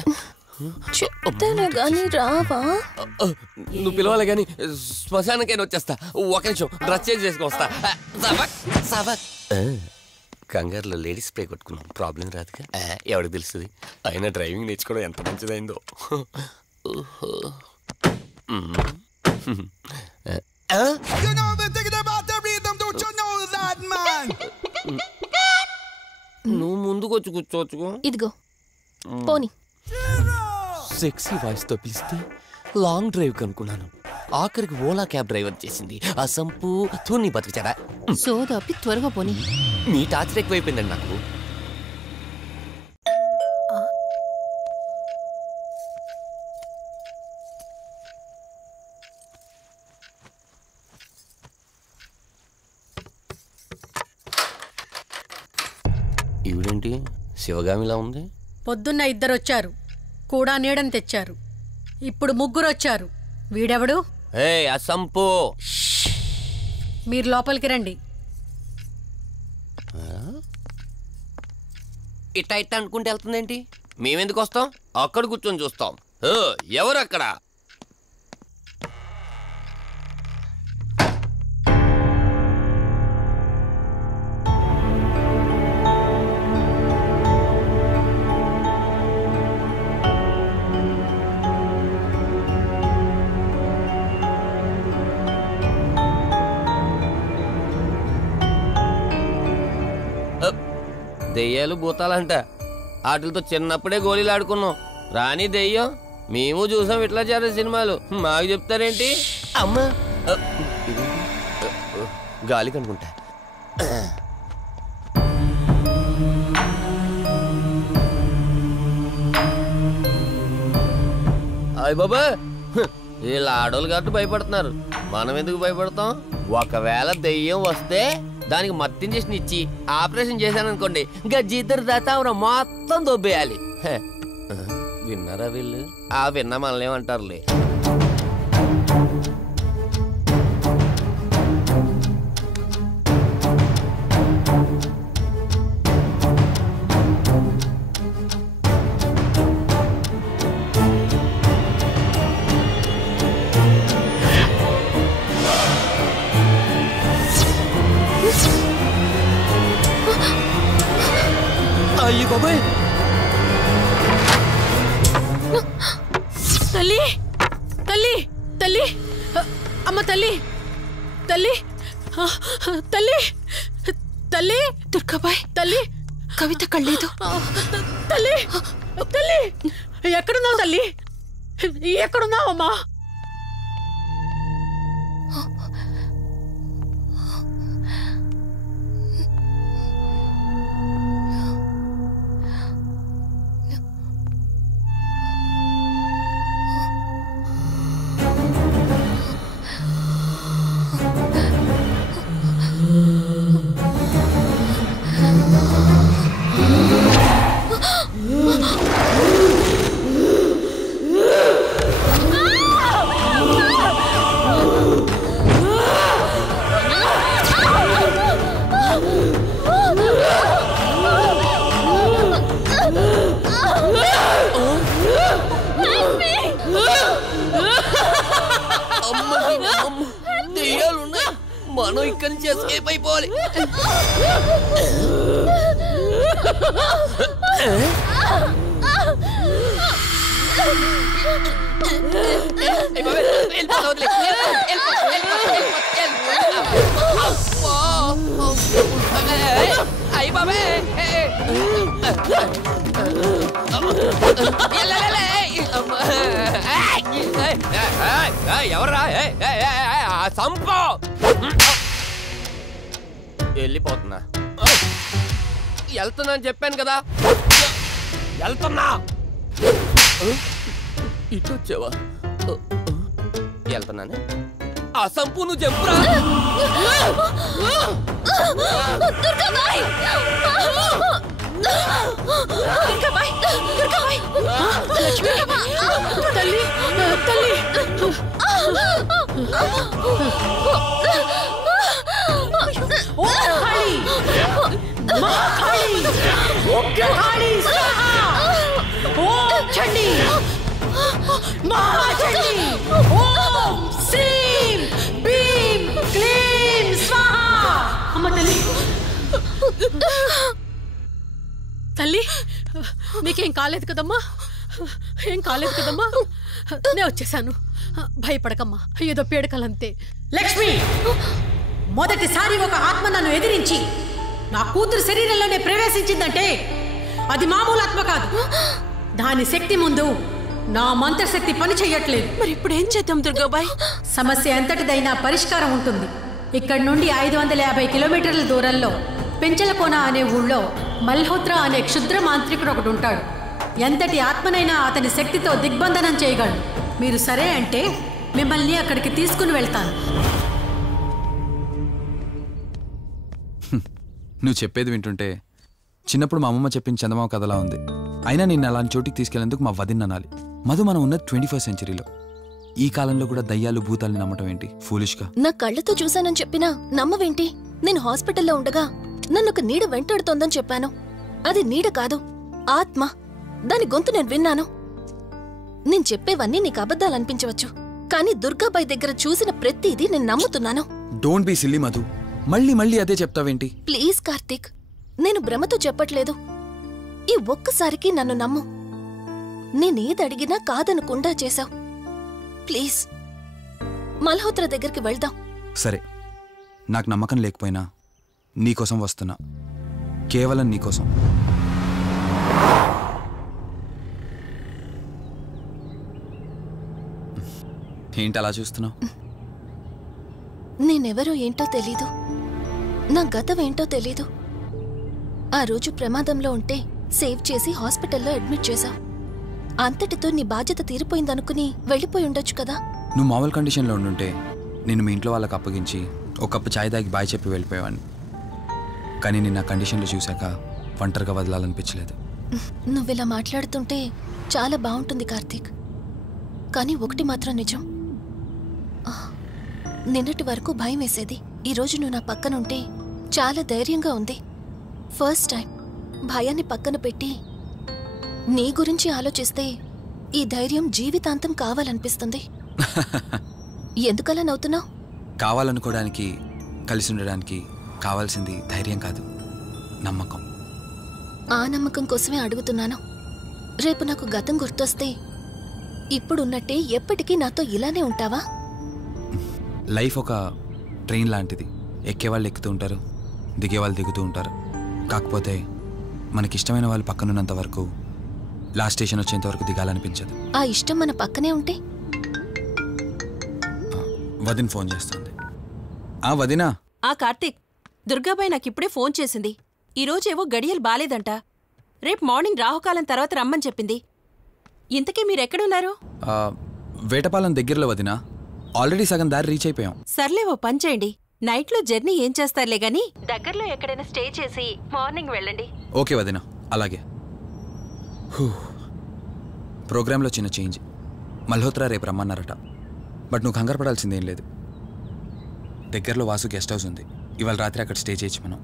చెప్తానే గాని రావా? నువ్వు పిలవాలి గాని శ్మశానకైనా వచ్చేస్తా. ఒక నిమిషం డ్రెస్ చేంజ్ చేసుకుని వస్తా. కంగారులో లేడీస్ స్ప్రే కొట్టుకున్నాం, ప్రాబ్లం రాదుగా. ఎవరికి తెలుస్తుంది? అయినా డ్రైవింగ్ నేర్చుకోవడం ఎంత మంచిదైందో. నువ్వు ముందుకు వచ్చి కూర్చోవచ్చు. ఇదిగో పోనీ. సెక్సీ వాయిస్ తో పిలిస్తే లాంగ్ డ్రైవ్ కనుక్కున్నాను. ఆఖరికి ఓలా క్యాబ్ డ్రైవర్ చేసింది ఆ సంపు. తూని బతికిచాడా? సోదాపి త్వరగా పోనీ. మీ టార్చర్ ఎక్కువైపోయిందండి నాకు. ఈవిడేంటి శివగామిలా ఉంది? పొద్దున్న 2 వచ్చారు, కూడా నీడని తెచ్చారు. ఇప్పుడు 3 వచ్చారు. వీడెవడు? అసంపు. మీరు లోపలికి రండి. ఇట్ట ఇట్ట అనుకుంటే వెళ్తుందేంటి? మేమెందుకు వస్తాం? అక్కడ కూర్చొని చూస్తాం. ఎవరు అక్కడ? దెయ్యాలు భూతాలంట వాటితో చిన్నప్పుడే గోళీలు ఆడుకున్నాం. రాని దెయ్యం మేము చూసాం ఇట్లా చేరే సినిమాలు. మాకు చెప్తారేంటి? అమ్మా గాలి కనుకుంటా. అయ్య బాబా, వీళ్ళ ఆడోళ్ళు కాబట్టి భయపడుతున్నారు. మనం ఎందుకు భయపడతాం? ఒకవేళ దెయ్యం వస్తే దానికి మత్తు ఇంజెక్షన్ ఇచ్చి ఆపరేషన్ చేశాననుకోండి, గజ్జిద్దరు దాతావరం మొత్తం దొబ్బేయాలి. విన్నారా వీళ్ళు? ఆ విన్నా మనల్ని ఏమంటారులే. అయ్యి బాబాయ్, తల్లి తల్లి తల్లి అమ్మ తల్లి తల్లి తల్లి తల్లి దుర్గాబాయ్, తల్లి కవిత కళ్ళేదు. తల్లి తల్లి ఎక్కడున్నావు తల్లి? ఎక్కడున్నావు అమ్మా? మనం ఇక్కడి నుంచి ఎస్కేప్ అయిపోవాలి. అయ్యి బాబే, ఎవర్రా సంపో? వెళ్ళిపోతున్నా. వెళ్తున్నా అని చెప్పాను కదా, వెళ్తున్నా. ఇటు వచ్చావా? వెళ్తున్నాను. ఆ సంపు నువ్వు చెప్పురా. తల్లి తల్లి తల్లి నీకేం కాలేదు కదమ్మా? ఏం కాలేదు కదమ్మా? నేను వచ్చేసాను, భయపడకమ్మా. ఏదో పీడకలంతే. లక్ష్మి, మొదటిసారి ఒక ఆత్మ నన్ను ఎదిరించి నా కూతురు శరీరంలోనే ప్రవేశించిందంటే అది మామూలు ఆత్మ కాదు. దాని శక్తి ముందు నా మంత్రశక్తి పని చెయ్యట్లేదు. మరి ఇప్పుడు ఏం చేద్దాం దుర్గాబాయ్? సమస్య ఎంతటిదైనా పరిష్కారం ఉంటుంది. ఇక్కడి నుండి 550 కిలోమీటర్ల దూరంలో పెంచలకోన అనే ఊళ్ళో మల్హోత్రా అనే క్షుద్ర మాంత్రికుడు ఒకడు ఉంటాడు. ఎంతటి ఆత్మనైనా అతని శక్తితో దిగ్బంధనం చేయగలడు. మీరు సరే అంటే మిమ్మల్ని అక్కడికి తీసుకుని వెళ్తాను. నువ్వు చెప్పేది వింటుంటే చిన్నప్పుడు మా అమ్మమ్మ చెప్పిన చందమామ కథలా ఉంది. అయినా నిన్ను అలాంటి చోటికి తీసుకెళ్లేందుకు మా వదిన అనాలి. మధు, మనం ఉన్నది 21st సెంచరీలో. ఈ కాలంలో కూడా దయ్యాలు భూతాల్ని నమ్మటం ఏంటి? ఫూలిష్గా. నా కళ్ళతో చూశానని చెప్పినా నమ్మవేంటి? నేను హాస్పిటల్లో ఉండగా నన్ను ఒక నీడ వెంటాడుతోందని చెప్పాను. అది నీడ కాదు, ఆత్మ. దాని గొంతు నేను విన్నాను. నేను చెప్పేవన్నీ నీకు అబద్ధాలనిపించవచ్చు, కానీ దుర్గాబాయ్ దగ్గర చూసిన ప్రతిదీ నేను నమ్ముతున్నాను. Don't be silly Madhu. మళ్ళీ మళ్ళీ అదే చెప్తావేంటి? ప్లీజ్ కార్తీక్, నేను భ్రమతో చెప్పట్లేదు. ఈ ఒక్కసారికి నన్ను నమ్ము. నేనేది అడిగినా కాదనకుండా చేశావు. ప్లీజ్ మల్హోత్రా దగ్గరికి వెళ్దాం. సరే, నాకు నమ్మకం లేకపోయినా నీకోసం వస్తున్నా. కేవలం నీకోసం. ఏంటి అలా చూస్తున్నావు? నేనెవరో ఏంటో తెలీదు, నా గతం ఏంటో తెలీదు. ఆ రోజు ప్రమాదంలో ఉంటే సేవ్ చేసి హాస్పిటల్లో అడ్మిట్ చేశావు. అంతటితో నీ బాధ్యత తీరిపోయిందనుకుని వెళ్ళిపోయి ఉండొచ్చు కదా. నువ్వు మామూలు కండిషన్లో ఉండుంటే నేను మీ ఇంట్లో వాళ్ళకి అప్పగించి ఒక కప్పు ఛాయ్ తాగి బాయ్ చెప్పి వెళ్ళిపోయేవాడిని. కానీ నేను నా కండిషన్లో చూశాక ఒంటరిగా వదలాలనిపించలేదు. నువ్విలా మాట్లాడుతుంటే చాలా బాగుంటుంది కార్తీక్. కానీ ఒకటి మాత్రం నిజం, నిన్నటి వరకు భయం వేసేది. ఈరోజు నువ్వు నా పక్కనుంటే చాలా ధైర్యంగా ఉంది. ఫస్ట్ టైం భయాన్ని పక్కన పెట్టి నీ గురించి ఆలోచిస్తే ఈ ధైర్యం జీవితాంతం కావాలనిపిస్తుంది. ఎందుకలా నవ్వుతున్నావు? కావాలనుకోవడానికి, కలిసి ఉండడానికి కావాల్సింది ధైర్యం కాదు, నమ్మకం. ఆ నమ్మకం కోసమే అడుగుతున్నాను. రేపు నాకు గతం గుర్తొస్తే ఇప్పుడున్నట్టే ఎప్పటికీ నాతో ఇలానే ఉంటావా? లైఫ్ ఒక ట్రైన్ లాంటిది. ఎక్కేవాళ్ళు ఎక్కుతూ ఉంటారు, దిగేవాళ్ళు దిగుతూ ఉంటారు. కాకపోతే మనకిష్టమైన వాళ్ళు పక్కనున్నంత వరకు లాస్ట్ స్టేషన్ వచ్చేంత వరకు దిగాలనిపించదు. ఆ ఇష్టం మన పక్కనే ఉంటే? వదిన ఫోన్ చేస్తుంది. వదినా. కార్తీక్, దుర్గాబాయ్ నాకిప్పుడే ఫోన్ చేసింది. ఈరోజేవో గడియలు బాలేదంట. రేపు మార్నింగ్ రాహుకాలం తర్వాత రమ్మని చెప్పింది. ఇంతకీ మీరెక్కడున్నారు? వేటపాలెం దగ్గరలో వదినా. ఆల్రెడీ సగం దారి రీచ్ అయిపోయాం. సర్లే, ఓ పని చేయండి. నైట్లో జర్నీ ఏం చేస్తారులే గాని దగ్గరలో ఎక్కడైనా స్టే చేసి మార్నింగ్ వెళ్ళండి. ఓకే వదినా, అలాగే. ప్రోగ్రాంలో చిన్న చేంజ్. మల్హోత్రా రేపు రమ్మన్నారట. బట్ నువ్వు కంగారు పడాల్సిందేం లేదు. దగ్గరలో వాసు గెస్ట్ హౌస్ ఉంది. ఇవాళ రాత్రి అక్కడ స్టే చేయొచ్చు మనం.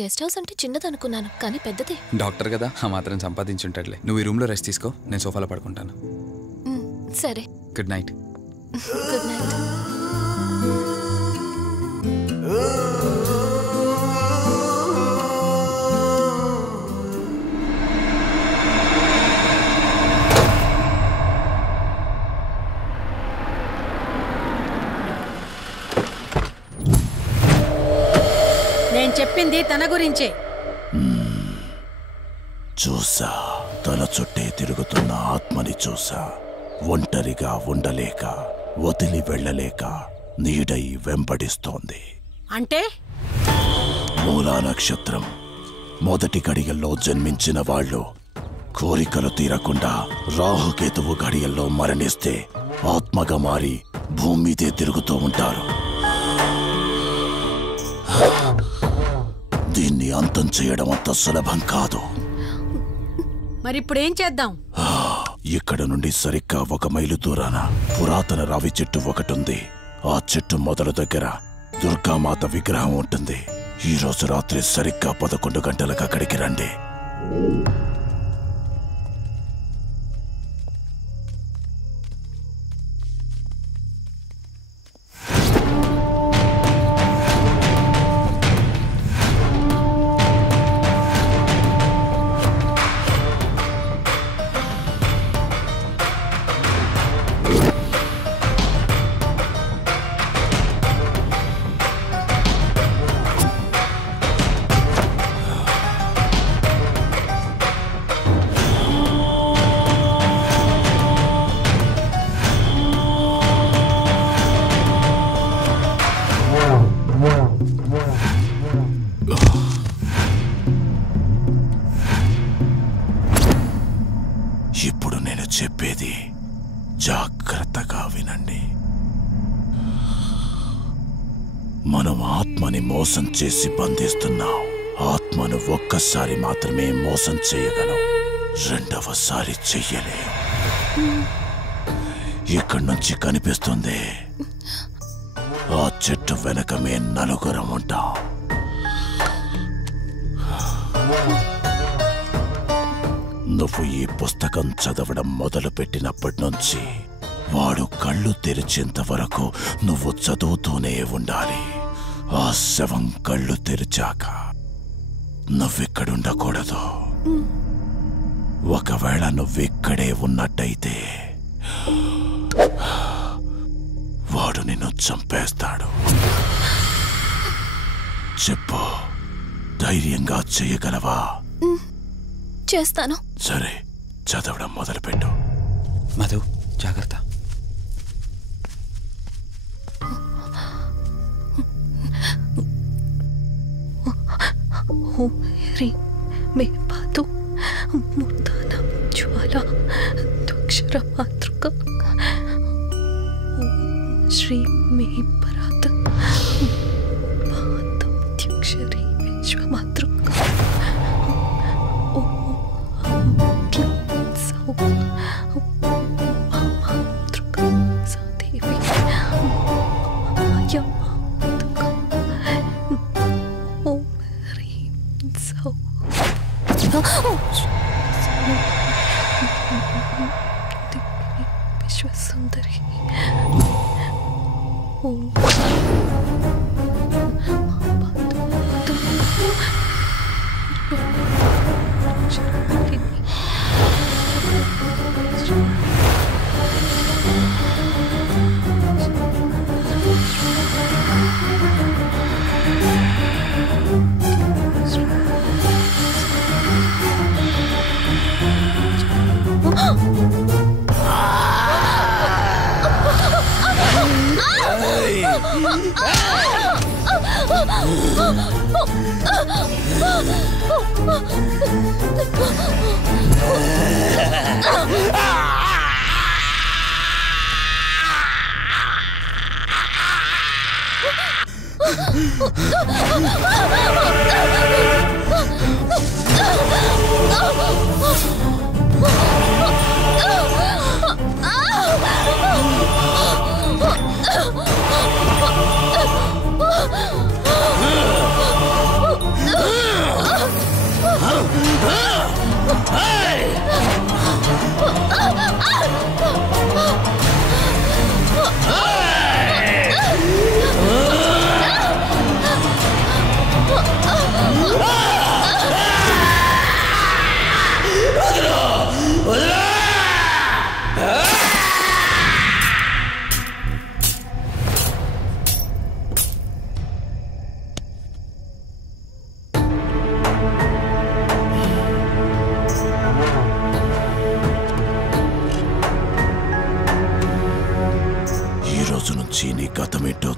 గెస్ట్ హౌస్ అంటే చిన్నదనుకున్నాను, కానీ పెద్దదే. డాక్టర్ కదా, ఆ మాత్రం సంపాదించుంటాడులే. నువ్వు ఈ రూమ్లో రెస్ట్ తీసుకో, నేను సోఫాలో పడుకుంటాను. సరే, గుడ్ నైట్. Good night. నేను చెప్పింది తన గురించే. చూసా, తన చుట్టే తిరుగుతున్న ఆత్మని చూసా. ఒంటరిగా ఉండలేక, వదిలి వెళ్ళలేక నీడై వెంబడిస్తోంది. అంటే మూలా నక్షత్రం మొదటి గడియల్లో జన్మించిన వాళ్ళు కోరికలు తీరకుండా రాహుకేతువు గడియల్లో మరణిస్తే ఆత్మగా మారి భూమి మీదే తిరుగుతూ ఉంటారు. దీన్ని అంతం చేయడం అంత సులభం కాదు. మరిప్పుడేం చేద్దాం? ఇక్కడ నుండి సరిగ్గా 1 మైలు దూరాన పురాతన రావి చెట్టు ఒకటుంది. ఆ చెట్టు మొదల దగ్గర దుర్గామాత విగ్రహం ఉంటుంది. ఈ రోజు రాత్రి సరిగ్గా 11 గంటలకు అక్కడికి రండి. ఇప్పుడు నేను చెప్పేది జాగ్రత్తగా వినండి. మనం ఆత్మని మోసం చేసి బంధిస్తున్నాం. ఆత్మను ఒక్కసారి మాత్రమే మోసం చేయగలం, రెండవసారి చెయ్యలేం. ఇక్కడి నుంచి కనిపిస్తుంది, ఆ చెట్టు వెనక మే నలుగురం ఉంటాం. నువ్వు ఈ పుస్తకం చదవడం మొదలుపెట్టినప్పటి నుంచి వాడు కళ్ళు తెరిచేంత వరకు నువ్వు చదువుతూనే ఉండాలి. ఆ శవం కళ్ళు తెరిచాక నువ్విక్కడుండకూడదు. ఒకవేళ నువ్విక్కడే ఉన్నట్టయితే వాడు నిన్ను చంపేస్తాడు. చెప్పు, ధైర్యంగా చేయగలవా? చేస్తాను. సరే, చదవడం మొదలుపెట్టు. మధు, జాగ్రత్త. మే పాదు ముర్దాన జ్వాల దుక్షర మాతృక శ్రీ మే పరాత్ పాదక్షరి విశ్వమాతృక మాతృక సదేవి విశ్వసుందరి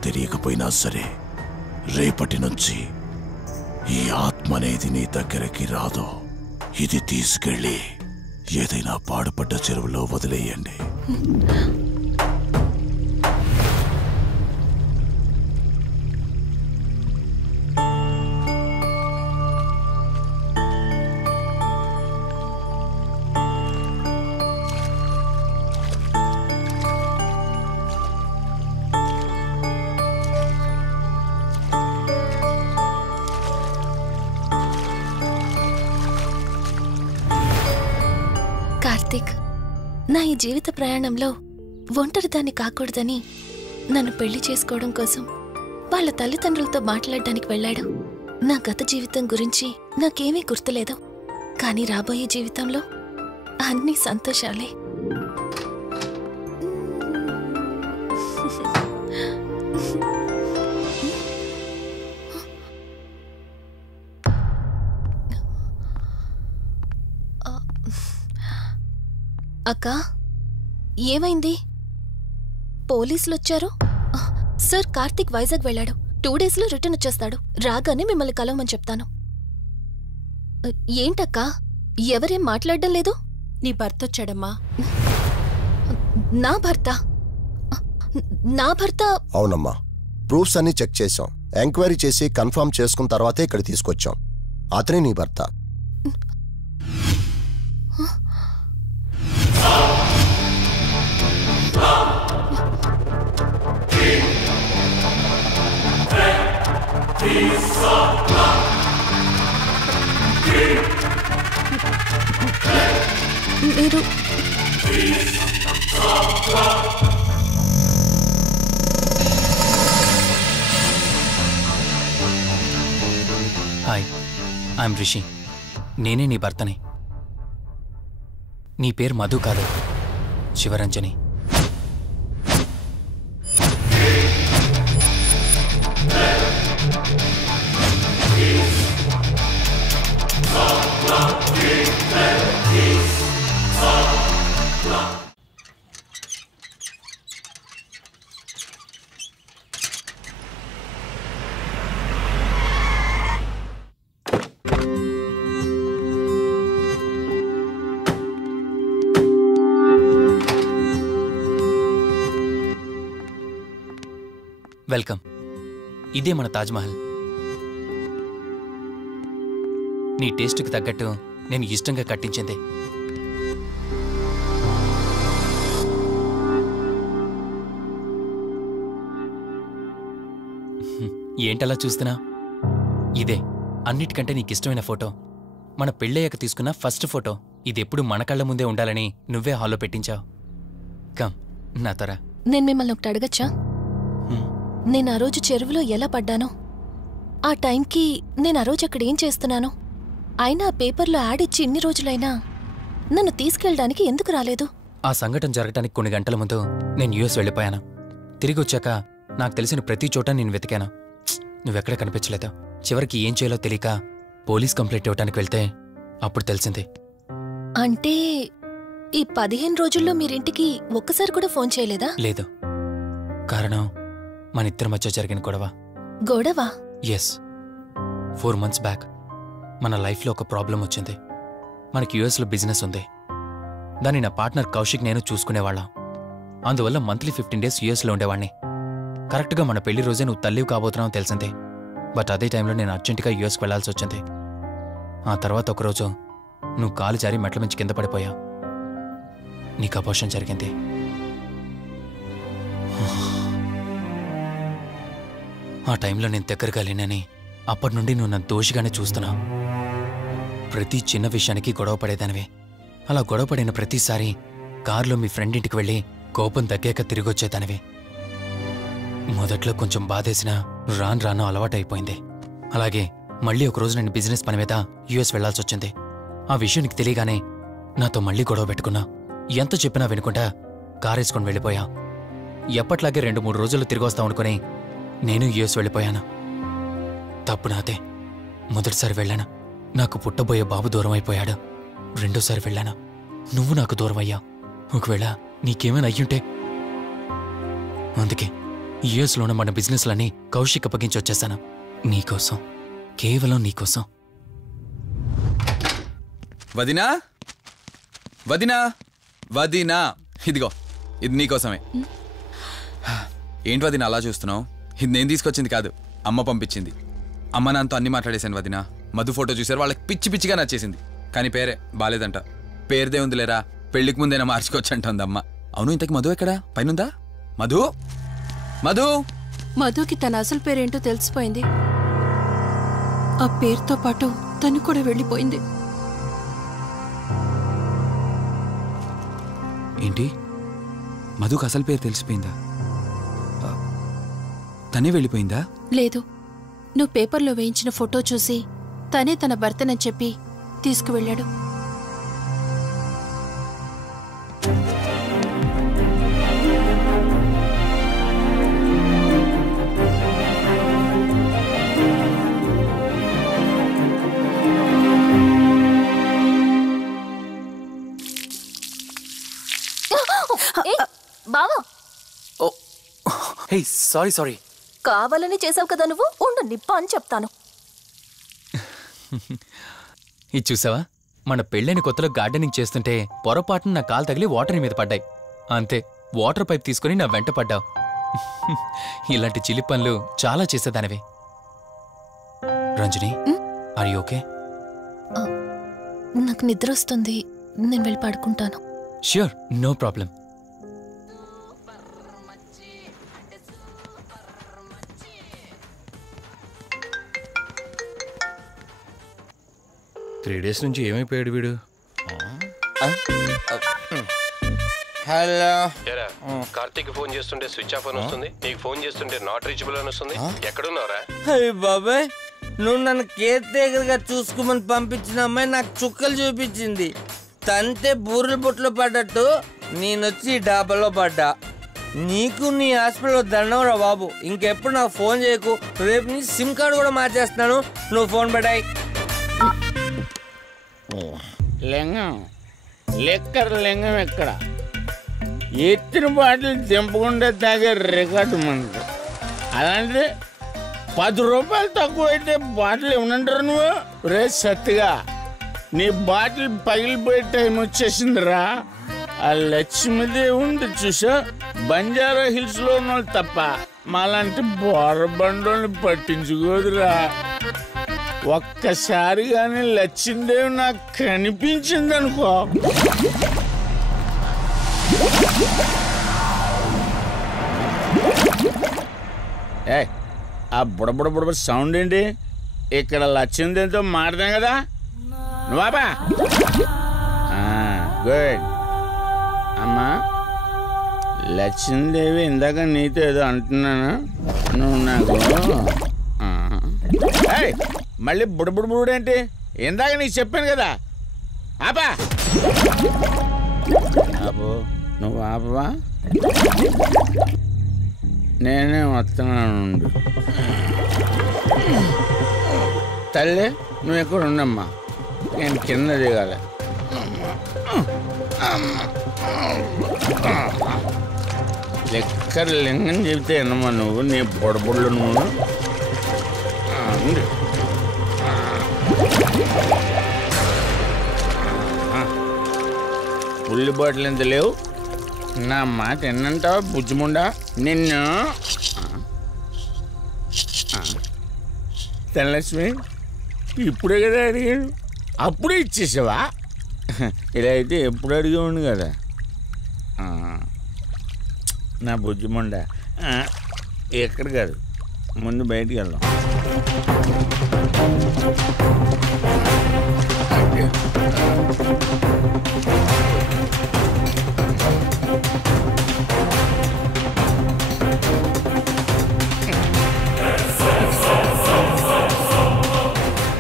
తెలియకపోయినా సరే, రేపటి నుంచి ఈ ఆత్మ అనేది నీ దగ్గరికి రాదు. ఇది తీసుకెళ్ళి ఏదైనా పాడుపడ్డ చెరువులో వదిలేయండి. కార్తిక్, నా ఈ జీవిత ప్రయాణంలో ఒంటరిదాన్ని కాకూడదని నన్ను పెళ్లి చేసుకోవడం కోసం వాళ్ళ తల్లిదండ్రులతో మాట్లాడడానికి వెళ్ళాడు. నా గత జీవితం గురించి నాకేమీ గుర్తులేదు, కానీ రాబోయే జీవితంలో అన్ని సంతోషాలే. అక్కా, ఏమైంది? పోలీసులొచ్చారు. సార్, కార్తీక్ వైజాగ్ వెళ్ళాడు. 2 డేస్లో రిటర్న్ వచ్చేస్తాడు. రాగానే మిమ్మల్ని కలవమని చెప్తాను. ఏంటక్కా, ఎవరేం మాట్లాడడం లేదు? నీ భర్త వచ్చాడమ్మా. నా భర్త? నా భర్త? అవునమ్మా, ప్రూఫ్స్ అన్ని చెక్ చేశాం. ఎంక్వైరీ చేసి కన్ఫర్మ్ చేసుకున్న తర్వాతే ఇక్కడ తీసుకొచ్చాం. అతనే నీ భర్త. మీరు హాయ్, ఐఎమ్ రిషి. నేనే నీ భర్తని. నీ పేరు మధు కాదు, శివరంజని. వెల్కమ్. ఇదే మన తాజ్మహల్. నీ టేస్ట్కి తగ్గట్టు నేను ఇష్టంగా కట్టించింది. ఏంటలా చూస్తున్నా? ఇదే అన్నిటికంటే నీకిష్టమైన ఫోటో. మన పెళ్ళయ్యాక తీసుకున్న ఫస్ట్ ఫోటో. ఇదెప్పుడు మన కళ్ళ ముందే ఉండాలని నువ్వే హాల్లో పెట్టించావు. కమ్ నా తర. నేను మిమ్మల్ని ఒకటి అడగచ్చా? నేను ఆ రోజు చెరువులో ఎలా పడ్డానో, ఆ టైంకి నేను ఆ రోజు అక్కడ ఏం చేస్తున్నానో, అయినా ఆ పేపర్లో యాడ్ ఇచ్చి ఇన్ని రోజులైనా నన్ను తీసుకెళ్ళడానికి ఎందుకు రాలేదు? ఆ సంఘటన జరగటానికి కొన్ని గంటల ముందు నేను యుఎస్ వెళ్ళిపోయాను. తిరిగి వచ్చాక నాకు తెలిసిన ప్రతి చోట నేను వెతికాను. నువ్వెక్కడ కనిపించలేదు. చివరికి ఏం చేయాలో తెలియక పోలీస్ కంప్లైంట్ ఇవ్వడానికి వెళ్తే అప్పుడు తెలిసింది. అంటే ఈ 15 రోజుల్లో మీరింటికి ఒక్కసారి కూడా ఫోన్ చేయలేదా? లేదు. కారణం మన ఇద్దరి మధ్య జరిగిన గొడవ. గొడవ? ఎస్. 4 months బ్యాక్ మన లైఫ్లో ఒక ప్రాబ్లం వచ్చింది. మనకి యుఎస్లో బిజినెస్ ఉంది. దాన్ని నా పార్ట్నర్ కౌశిక్ నేను చూసుకునేవాళ్ళం. అందువల్ల మంత్లీ 15 days యుఎస్లో ఉండేవాడిని. కరెక్ట్గా మన పెళ్లి రోజే నువ్వు తల్లివి కాబోతున్నావు తెలిసింది. బట్ అదే టైంలో నేను అర్జెంటుగా యుఎస్కి వెళ్లాల్సి వచ్చింది. ఆ తర్వాత ఒకరోజు నువ్వు కాలు జారి మెట్ల మించి కింద పడిపోయావు. నీకు అబార్షన్ జరిగింది. ఆ టైంలో నేను దగ్గరగా లేనని అప్పటి నుండి నువ్వు నన్ను దోషిగానే చూస్తున్నావు. ప్రతి చిన్న విషయానికి గొడవ పడేదానివి. అలా గొడవ పడిన ప్రతిసారి కారులో మీ ఫ్రెండ్ ఇంటికి వెళ్ళి కోపం తగ్గాక తిరిగి వచ్చేదానివి. మొదట్లో కొంచెం బాధేసినా రాను రాను అలవాటైపోయింది. అలాగే మళ్ళీ ఒకరోజు నేను బిజినెస్ పని మీద యుఎస్ వెళ్లాల్సి వచ్చింది. ఆ విషయం నీకు తెలియగానే నాతో మళ్ళీ గొడవ పెట్టుకున్నా. ఎంత చెప్పినా వినుకుంటా కారేసుకొని వెళ్ళిపోయా. ఎప్పట్లాగే 2-3 రోజుల్లో తిరిగి వస్తాం అనుకుని నేను యుఎస్ వెళ్ళిపోయాను. తప్పు నాదే. మొదటిసారి వెళ్ళాను, నాకు పుట్టబోయే బాబు దూరం అయిపోయాడు. రెండోసారి వెళ్ళాను, నువ్వు నాకు దూరం అయ్యా. ఒకవేళ నీకేమైనా అయ్యుంటే. అందుకే యుఎస్లోనే మన బిజినెస్లన్నీ కౌశిక్ అప్పగించి వచ్చేసాను. నీకోసం, కేవలం నీకోసం. వదినా, వదినా, వదినా, ఇదిగో ఇది నీకోసమే. ఏంటి వదినా అలా చూస్తున్నావు? ఇది నేను తీసుకొచ్చింది కాదు, అమ్మ పంపించింది. అమ్మ నాన్నతో అన్ని మాట్లాడేశాను వదినా. మధు ఫోటో చూశారు, వాళ్ళకి పిచ్చి పిచ్చిగా నచ్చేసింది. కానీ పేరే బాలేదంట. పేరుదే ఉంది లేరా, పెళ్లికి ముందైనా మార్చుకోవచ్చంటుంది అమ్మ. అవును, ఇంతకి మధు ఎక్కడా? పైనుందా? మధు, మధు. మధుకి తన అసలు పేరేంటో తెలిసిపోయింది. ఆ పేరుతో పాటు తను కూడా వెళ్ళిపోయింది. ఏంటి? మధుకు అసలు పేరు తెలిసిపోయిందా? తనే వెళ్ళిపోయిందా? లేదు, నువ్వు పేపర్లో వేయించిన ఫోటో చూసి తనే తన భర్తనని చెప్పి తీసుకువెళ్ళాడు. బావా, హే సారీ. కావాలని చేసావు కదా నువ్వు. ఉండు, నిప్ప అని చెప్తాను. ఇది చూసావా? మన పెళ్ళైన కొత్తలో గార్డెనింగ్ చేస్తుంటే పొరపాటున నా కాలు తగిలి వాటర్ మీద పడ్డాయి. అంతే, వాటర్ పైప్ తీసుకుని నా వెంట పడ్డావు. ఇలాంటి చిలి పనులు చాలా చేసేదానివి. Ranjani, are you okay? నాకు నిద్ర వస్తుంది, నేను వెళ్ళి పడుకుంటాను. Sure, no problem. Three days నుంచి ఏమైపోయాడు వీడు? హలో. కార్తీక్ ఫోన్ చేస్తుంటే స్విచ్ ఆఫ్ అని వస్తుంది, నీకు ఫోన్ చేస్తుంటే నాట్ రీచబుల్ అని వస్తుంది. ఎక్కడున్నారా? అయ్య బాబాయ్, నువ్వు నన్ను కేర్ టేకర్గా చూసుకోమని పంపించిన అమ్మాయి నాకు చుక్కలు చూపించింది. తంతే బూరెల బుట్టలో పడ్డట్టు నేనొచ్చి డాబాలో పడ్డా. నీకు నీ హాస్పిటల్లో దండం రా బాబు. ఇంకెప్పుడు నాకు ఫోన్ చేయకు. రేపు నీ సిమ్ కార్డు కూడా మార్చేస్తున్నాను. నువ్వు ఫోన్ పెట్టాయి. లింగం లెక్కర లింగం ఎక్కడ? ఎత్తిన బాటిల్ దింపకుండా తాగే రికార్డు మనకు. అలాంటిది 10 రూపాయలు తక్కువ అయితే బాటిల్ ఏమనంటారు నువ్వు? రే సత్తిగా, నీ బాటిల్ పగిలిపోయే టైం వచ్చేసిందిరా. ఆ లక్ష్మీదేవి ఉంది చూసా, బంజారా హిల్స్ లో ఉన్న తప్ప మాలాంటి బోరబండోని పట్టించుకోదురా. ఒక్కసారి కానీ లక్ష్మీదేవి నాకు కనిపించింది అనుకో, ఏ ఆ బుడబుడ సౌండ్ ఏంటి? ఇక్కడ లక్ష్మీదేవితో మాడదాం కదా నువ్వా? గుడ్. అమ్మా లక్ష్మీదేవి, ఇందాక నీతో ఏదో అంటున్నాను, నువ్వు నాకు మళ్ళీ బుడబుడేంటి? ఇందాక నీకు చెప్పాను కదా ఆపా. ఆపో, నువ్వు ఆపవా? నేనే వస్తున్నాను. తల్లి నువ్వు ఎక్కడ ఉండమ్మా, నేను కింద దిగాలి. లెక్కర లింగం చెబితే ఎన్నమ్మా నువ్వు, నీ బొడబొళ్ళు నువ్వు. పుల్లి బాటిల్ ఎంత లేవు? నా మాట ఎన్నంటావా బుజ్జిముండా? నిన్ను ధనలక్ష్మి ఇప్పుడే కదా అడిగాడు, అప్పుడే ఇచ్చేసావా? ఇలా అయితే ఎప్పుడు అడిగేవాడిని కదా నా బుజ్జిముండా. ఎక్కడ కాదు, ముందు బయటికి వెళ్దాం.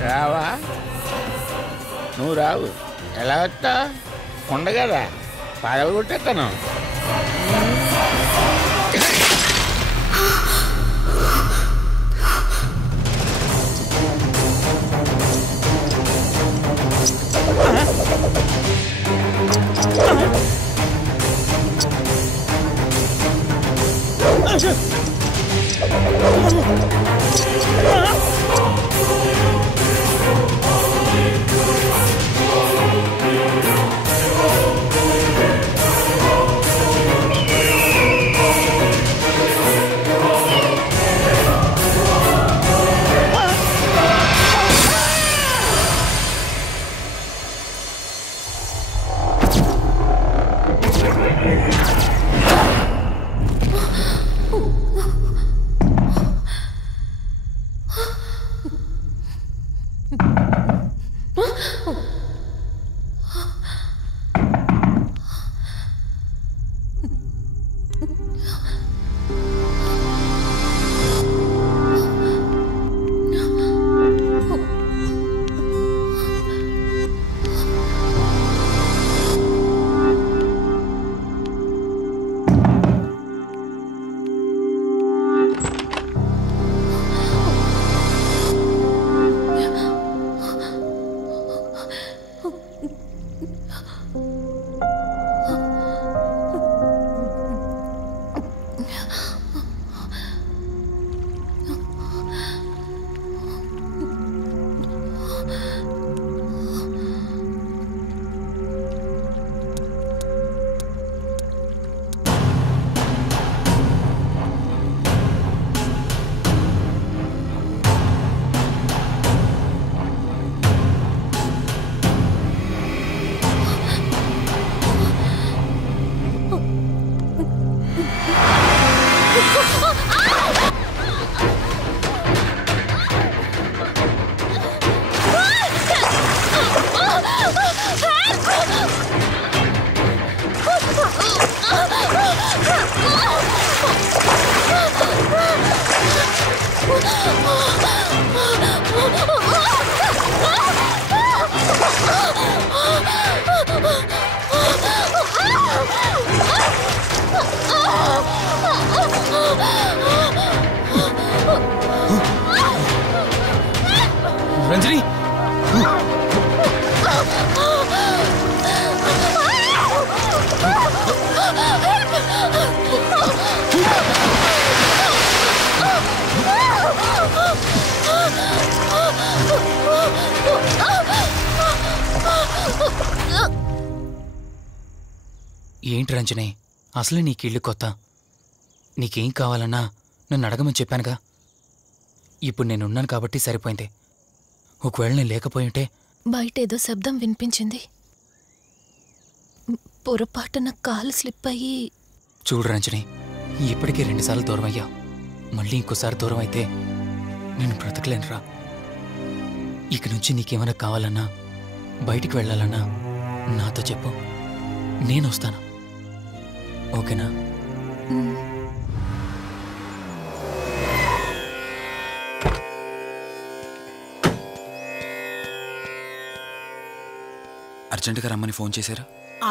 రావా? నువ్వు రావు. ఎలా వస్తా? కొండ కదా, పగలగొట్టేస్తాను. ఏంటి రంజని, అసలే నీకు ఇల్లు కొత్త. నీకేం కావాలన్నా నన్ను అడగమని చెప్పానుగా. ఇప్పుడు నేనున్నాను కాబట్టి సరిపోయింది. ఒకవేళ నేను లేకపోయింటే బయట ఏదో శబ్దం వినిపించింది. పొరపాటున కాలు స్లిప్ అయ్యి. చూడు రంజని, ఇప్పటికే 2 సార్లు దూరం అయ్యా. మళ్ళీ ఇంకోసారి దూరం అయితే నేను బ్రతకలేనురా. ఇక నుంచి నీకేమైనా కావాలన్నా, బయటికి వెళ్ళాలన్నా నాతో చెప్పు, నేను వస్తాను. ఓకేనా? అర్జెంటుగా రమ్మని ఫోన్ చేశారు.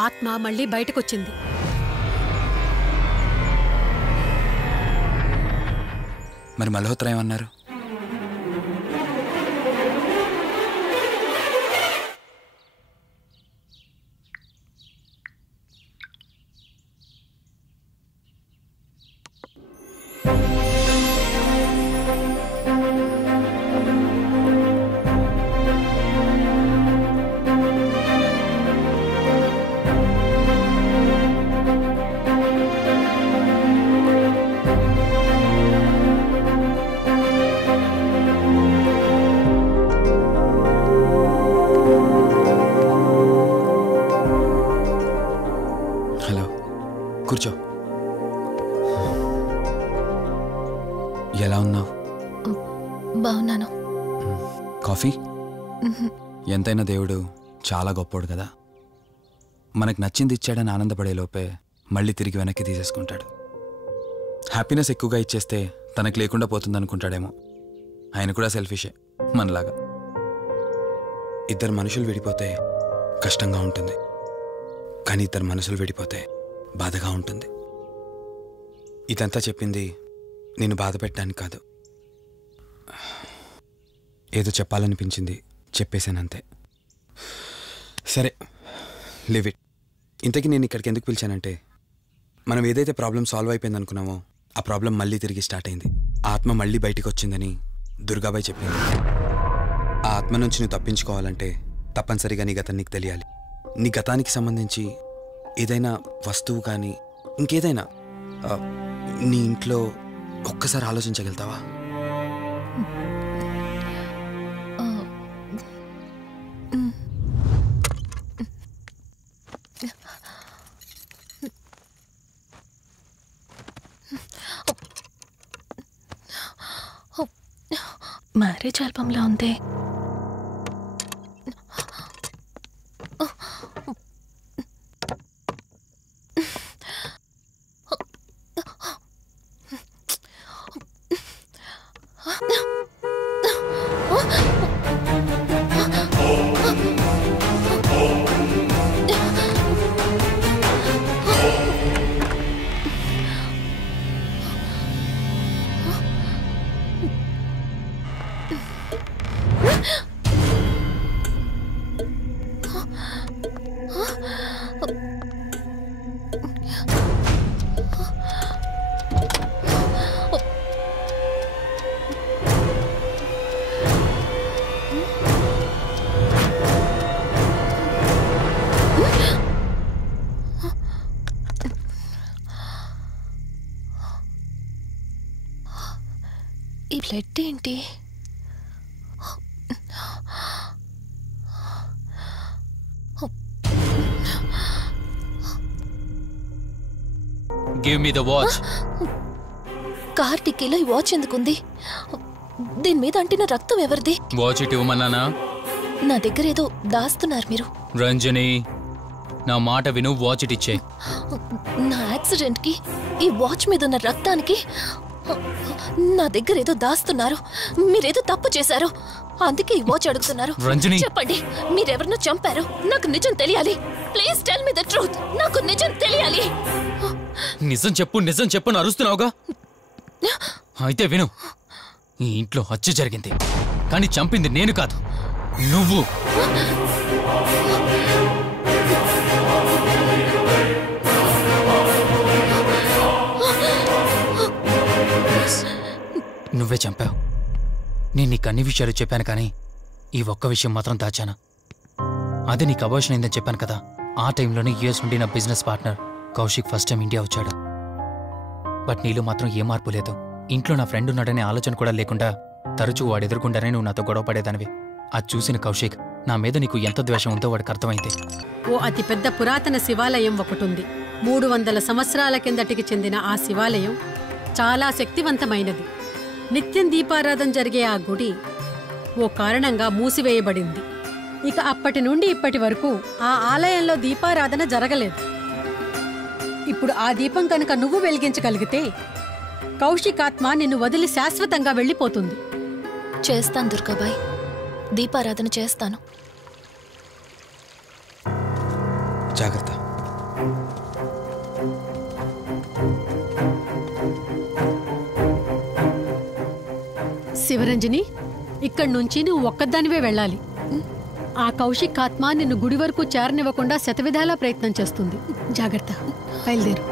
ఆత్మ మళ్ళీ బయటకొచ్చింది. మరి మల్హోత్రా ఏమన్నారు? కూర్చో. ఎలా ఉన్నావు? బాగున్నాను. కాఫీ? ఎంతైనా దేవుడు చాలా గొప్పోడు కదా. మనకు నచ్చింది ఇచ్చాడని ఆనందపడే లోపే మళ్ళీ తిరిగి వెనక్కి తీసేసుకుంటాడు. హ్యాపీనెస్ ఎక్కువగా ఇచ్చేస్తే తనకు లేకుండా పోతుందనుకుంటాడేమో. ఆయన కూడా సెల్ఫిషే మనలాగా. ఇద్దరు మనుషులు విడిపోతే కష్టంగా ఉంటుంది, కానీ ఇద్దరు మనసులు విడిపోతే బాధగా ఉంటుంది. ఇదంతా చెప్పింది నేను బాధ పెట్టడానికి కాదు. ఏదో చెప్పాలనిపించింది, చెప్పేశానంతే. సరే, లివ్ ఇట్. ఇంతకీ నేను ఇక్కడికి ఎందుకు పిలిచానంటే, మనం ఏదైతే ప్రాబ్లం సాల్వ్ అయిపోయింది అనుకున్నామో ఆ ప్రాబ్లం మళ్ళీ తిరిగి స్టార్ట్ అయింది. ఆత్మ మళ్ళీ బయటికి వచ్చిందని దుర్గాబాయ్ చెప్పింది. ఆ ఆత్మ నుంచి నువ్వు తప్పించుకోవాలంటే తప్పనిసరిగా నీ గతం నీకు తెలియాలి. నీ గతానికి సంబంధించి ఏదైనా వస్తువు కానీ ఇంకేదైనా నీ ఇంట్లో ఒక్కసారి ఆలోచించగలుగుతావా? మ్యారేజ్ ఆల్బంలా ఉంది. ఈ బ్లడ్ ఏంటి? Give me the watch. Car టిక్కీలో ఈ వాచ్ ఎందుకుంది? దీని మీద అంటిన రక్తం ఎవరిది? వాచ్ ఇటు ఇవ్వమన్నానా? నా దగ్గర ఏదో దాస్తున్నారు మీరు. రంజని, నా మాట విను, వాచ్ ఇటు ఇచ్చే. నా యాక్సిడెంట్కి, ఈ వాచ్ మీద ఉన్న రక్తానికి నా దగ్గర ఏదో దాస్తున్నారు. మీరేదో తప్పు చేశారు, అందుకే ఈ వాచ్ అడుగుతున్నారు. రంజని, చెప్పండి, మీరెవరినో చంపారు. నాకు నిజం తెలియాలి. Please tell me the truth. నాకు నిజం తెలియాలి. నిజం చెప్పు, నిజం చెప్పు అని అరుస్తున్నావుగా. అయితే విను, ఈ ఇంట్లో హత్య జరిగింది, కానీ చంపింది నేను కాదు, నువ్వు. నువ్వే చంపావు. నేను నీకు అన్ని విషయాలు చెప్పాను, కానీ ఈ ఒక్క విషయం మాత్రం దాచాను. అదే నీకు అబార్షన్ అయిందని చెప్పాను కదా. ఆ టైంలోనే యుఎస్ నుండి నా business partner Kaushik first time India వచ్చాడు. బట్ నీలో మాత్రం ఏ మార్పు లేదు. ఇంట్లో నా ఫ్రెండ్ ఉన్నాడనే ఆలోచన కూడా లేకుండా తరచూ వాడు ఎదుర్కొంటానే నువ్వు నాతో గొడవ పడేదానివి. అది చూసిన కౌశిక్ నా మీద నీకు ఎంత ద్వేషం ఉందో వాడికి అర్థమైంది. ఓ అతిపెద్ద పురాతన శివాలయం ఒకటుంది. 300 సంవత్సరాల కిందటికి చెందిన ఆ శివాలయం చాలా శక్తివంతమైనది. నిత్యం దీపారాధన జరిగే ఆ గుడి ఓ కారణంగా మూసివేయబడింది. ఇక అప్పటి నుండి ఇప్పటి వరకు ఆ ఆలయంలో దీపారాధన జరగలేదు. ఇప్పుడు ఆ దీపం కనుక నువ్వు వెలిగించగలిగితే కౌశికాత్మ నిన్ను వదిలి శాశ్వతంగా వెళ్ళిపోతుంది. చేస్తాను దుర్గాబాయ్, దీపారాధన చేస్తాను. జాగ్రత్త. శివరంజని, ఇక్కడి నుంచి నువ్వు ఒక్కదానివే వెళ్ళాలి. ఆ కౌశిక్ ఆత్మ నిన్ను గుడి వరకు చేరనివ్వకుండా శతవిధాలా ప్రయత్నం చేస్తుంది. జాగ్రత్త, బయలుదేరు.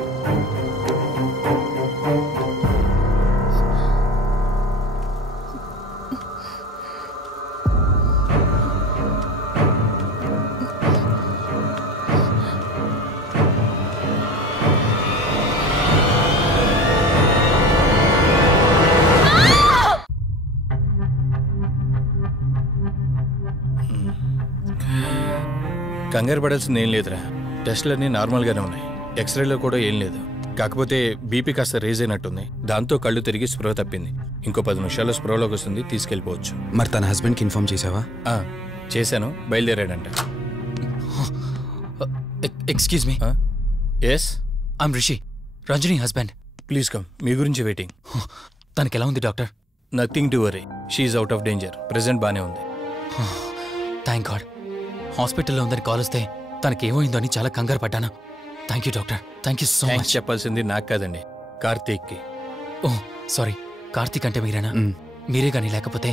కంగారు పడాల్సింది ఏం లేదురా. టెస్టులన్నీ నార్మల్గానే ఉన్నాయి. ఎక్స్రేలో కూడా ఏం లేదు. కాకపోతే బీపీ కాస్త రేజ్ అయినట్టుంది. దాంతో కళ్ళు తిరిగి స్పృహ తప్పింది. ఇంకో 10 నిమిషాల్లో స్పృహలోకి వస్తుంది, తీసుకెళ్ళిపోవచ్చు. మరి తన హస్బెండ్కి ఇన్ఫార్మ్ చేసావా? చేశాను, బయలుదేరాడంట. Excuse me. Yes, I'm Rishi, Ranjani husband. Please come. మీ గురించి వెయిటింగ్. తనకి ఎలా ఉంది doctor? Nothing to worry. She's out of danger. Present బానే ఉంది. Thank god. హాస్పిటల్లో ఉందని కాల్ వస్తే తనకేమైందో అని చాలా కంగారు పడ్డాను. Thank you doctor. Thank you so much. చెప్పాల్సింది నాకు కాదండి, కార్తీక్కి. ఓ సారీ, కార్తీక్ అంటే మీరేనా? మీరే కానీ లేకపోతే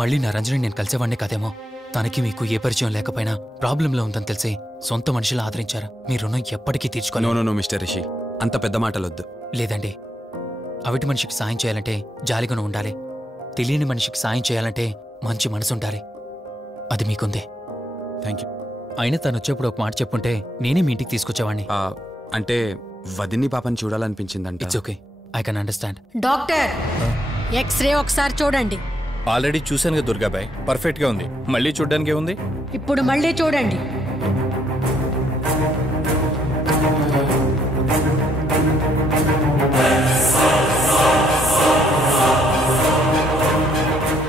మళ్ళీ నా రంజని నేను కలిసేవాడినే కాదేమో. తనకి మీకు ఏ పరిచయం లేకపోయినా ప్రాబ్లంలో ఉందని తెలిసి సొంత మనుషులు ఆదరించారు. మీ రుణం ఎప్పటికీ తీర్చుకోను. నో మిస్టర్ రిషి, అంత పెద్ద మాటలొద్దు. లేదండి, అవిటి మనిషికి సాయం చేయాలంటే జాలిగాను ఉండాలి. తెలియని మనిషికి సాయం చేయాలంటే మంచి మనసు ఉండాలి. అది మీకుందే. Thank you. అయినా తను వచ్చేప్పుడు ఒక మాట చెప్పుంటే నేనే మీ ఇంటికి తీసుకొచ్చేవాడిని. అంటే వదిన్ని పాపని చూడాలనిపించిందంట. It's okay, I can understand. Doctor, x-ray ఒకసారి చూడండి. ఆల్రెడీ చూశాను కదా దుర్గాబాయ్, పర్ఫెక్ట్ గా ఉంది. మళ్ళీ చూడ్డానికి ఏముంది? ఇప్పుడు మళ్ళీ చూడండి.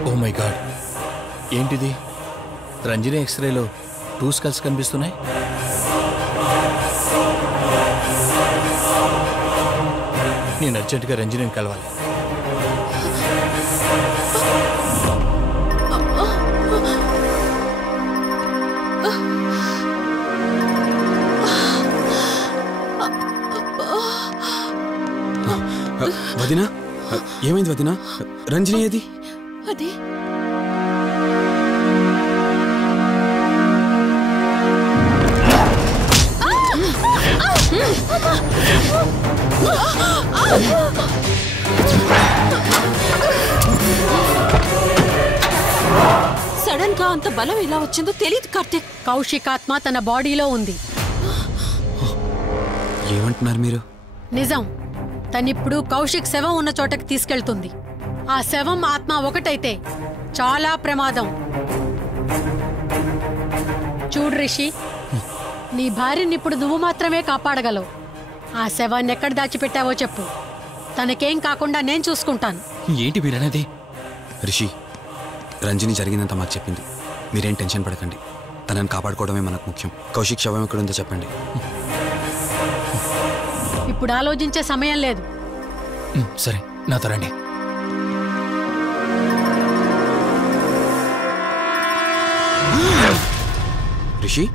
ఓ మై గాడ్, ఏంటిది? రంజని ఎక్స్రేలో 2 స్కల్స్ కనిపిస్తున్నాయి. నేను అర్జెంటుగా రంజనిని కలవాలి. వదినా, ఏమైంది వదినా? రంజని ఏది? అది సడన్ గా అంత బలం ఎలా వచ్చిందో తెలియదు కార్తీక్. కౌశికాత్మ తన బాడీలో ఉంది. ఏమంటున్నారు మీరు? నిజం. తనిప్పుడు కౌశిక్ శవం ఉన్న చోటకి తీసుకెళ్తుంది. ఆ శవం ఆత్మ ఒకటైతే చాలా ప్రమాదం. చూడు రిషి, నీ భార్యనిప్పుడు నువ్వు మాత్రమే కాపాడగలవు. ఆ శవాన్ని ఎక్కడ దాచిపెట్టావో చెప్పు. తనకేం కాకుండా నేను చూసుకుంటాను. ఏంటి మీరనేది? రిషి, రంజని జరిగిందంతా మాకు చెప్పింది. మీరేం టెన్షన్ పడకండి. తనని కాపాడుకోవడమే మనకు ముఖ్యం. కౌశిక్ శవం ఎక్కడుందో చెప్పండి. ఇప్పుడు ఆలోచించే సమయం లేదు. సరే, నాతో రండి. Rishi,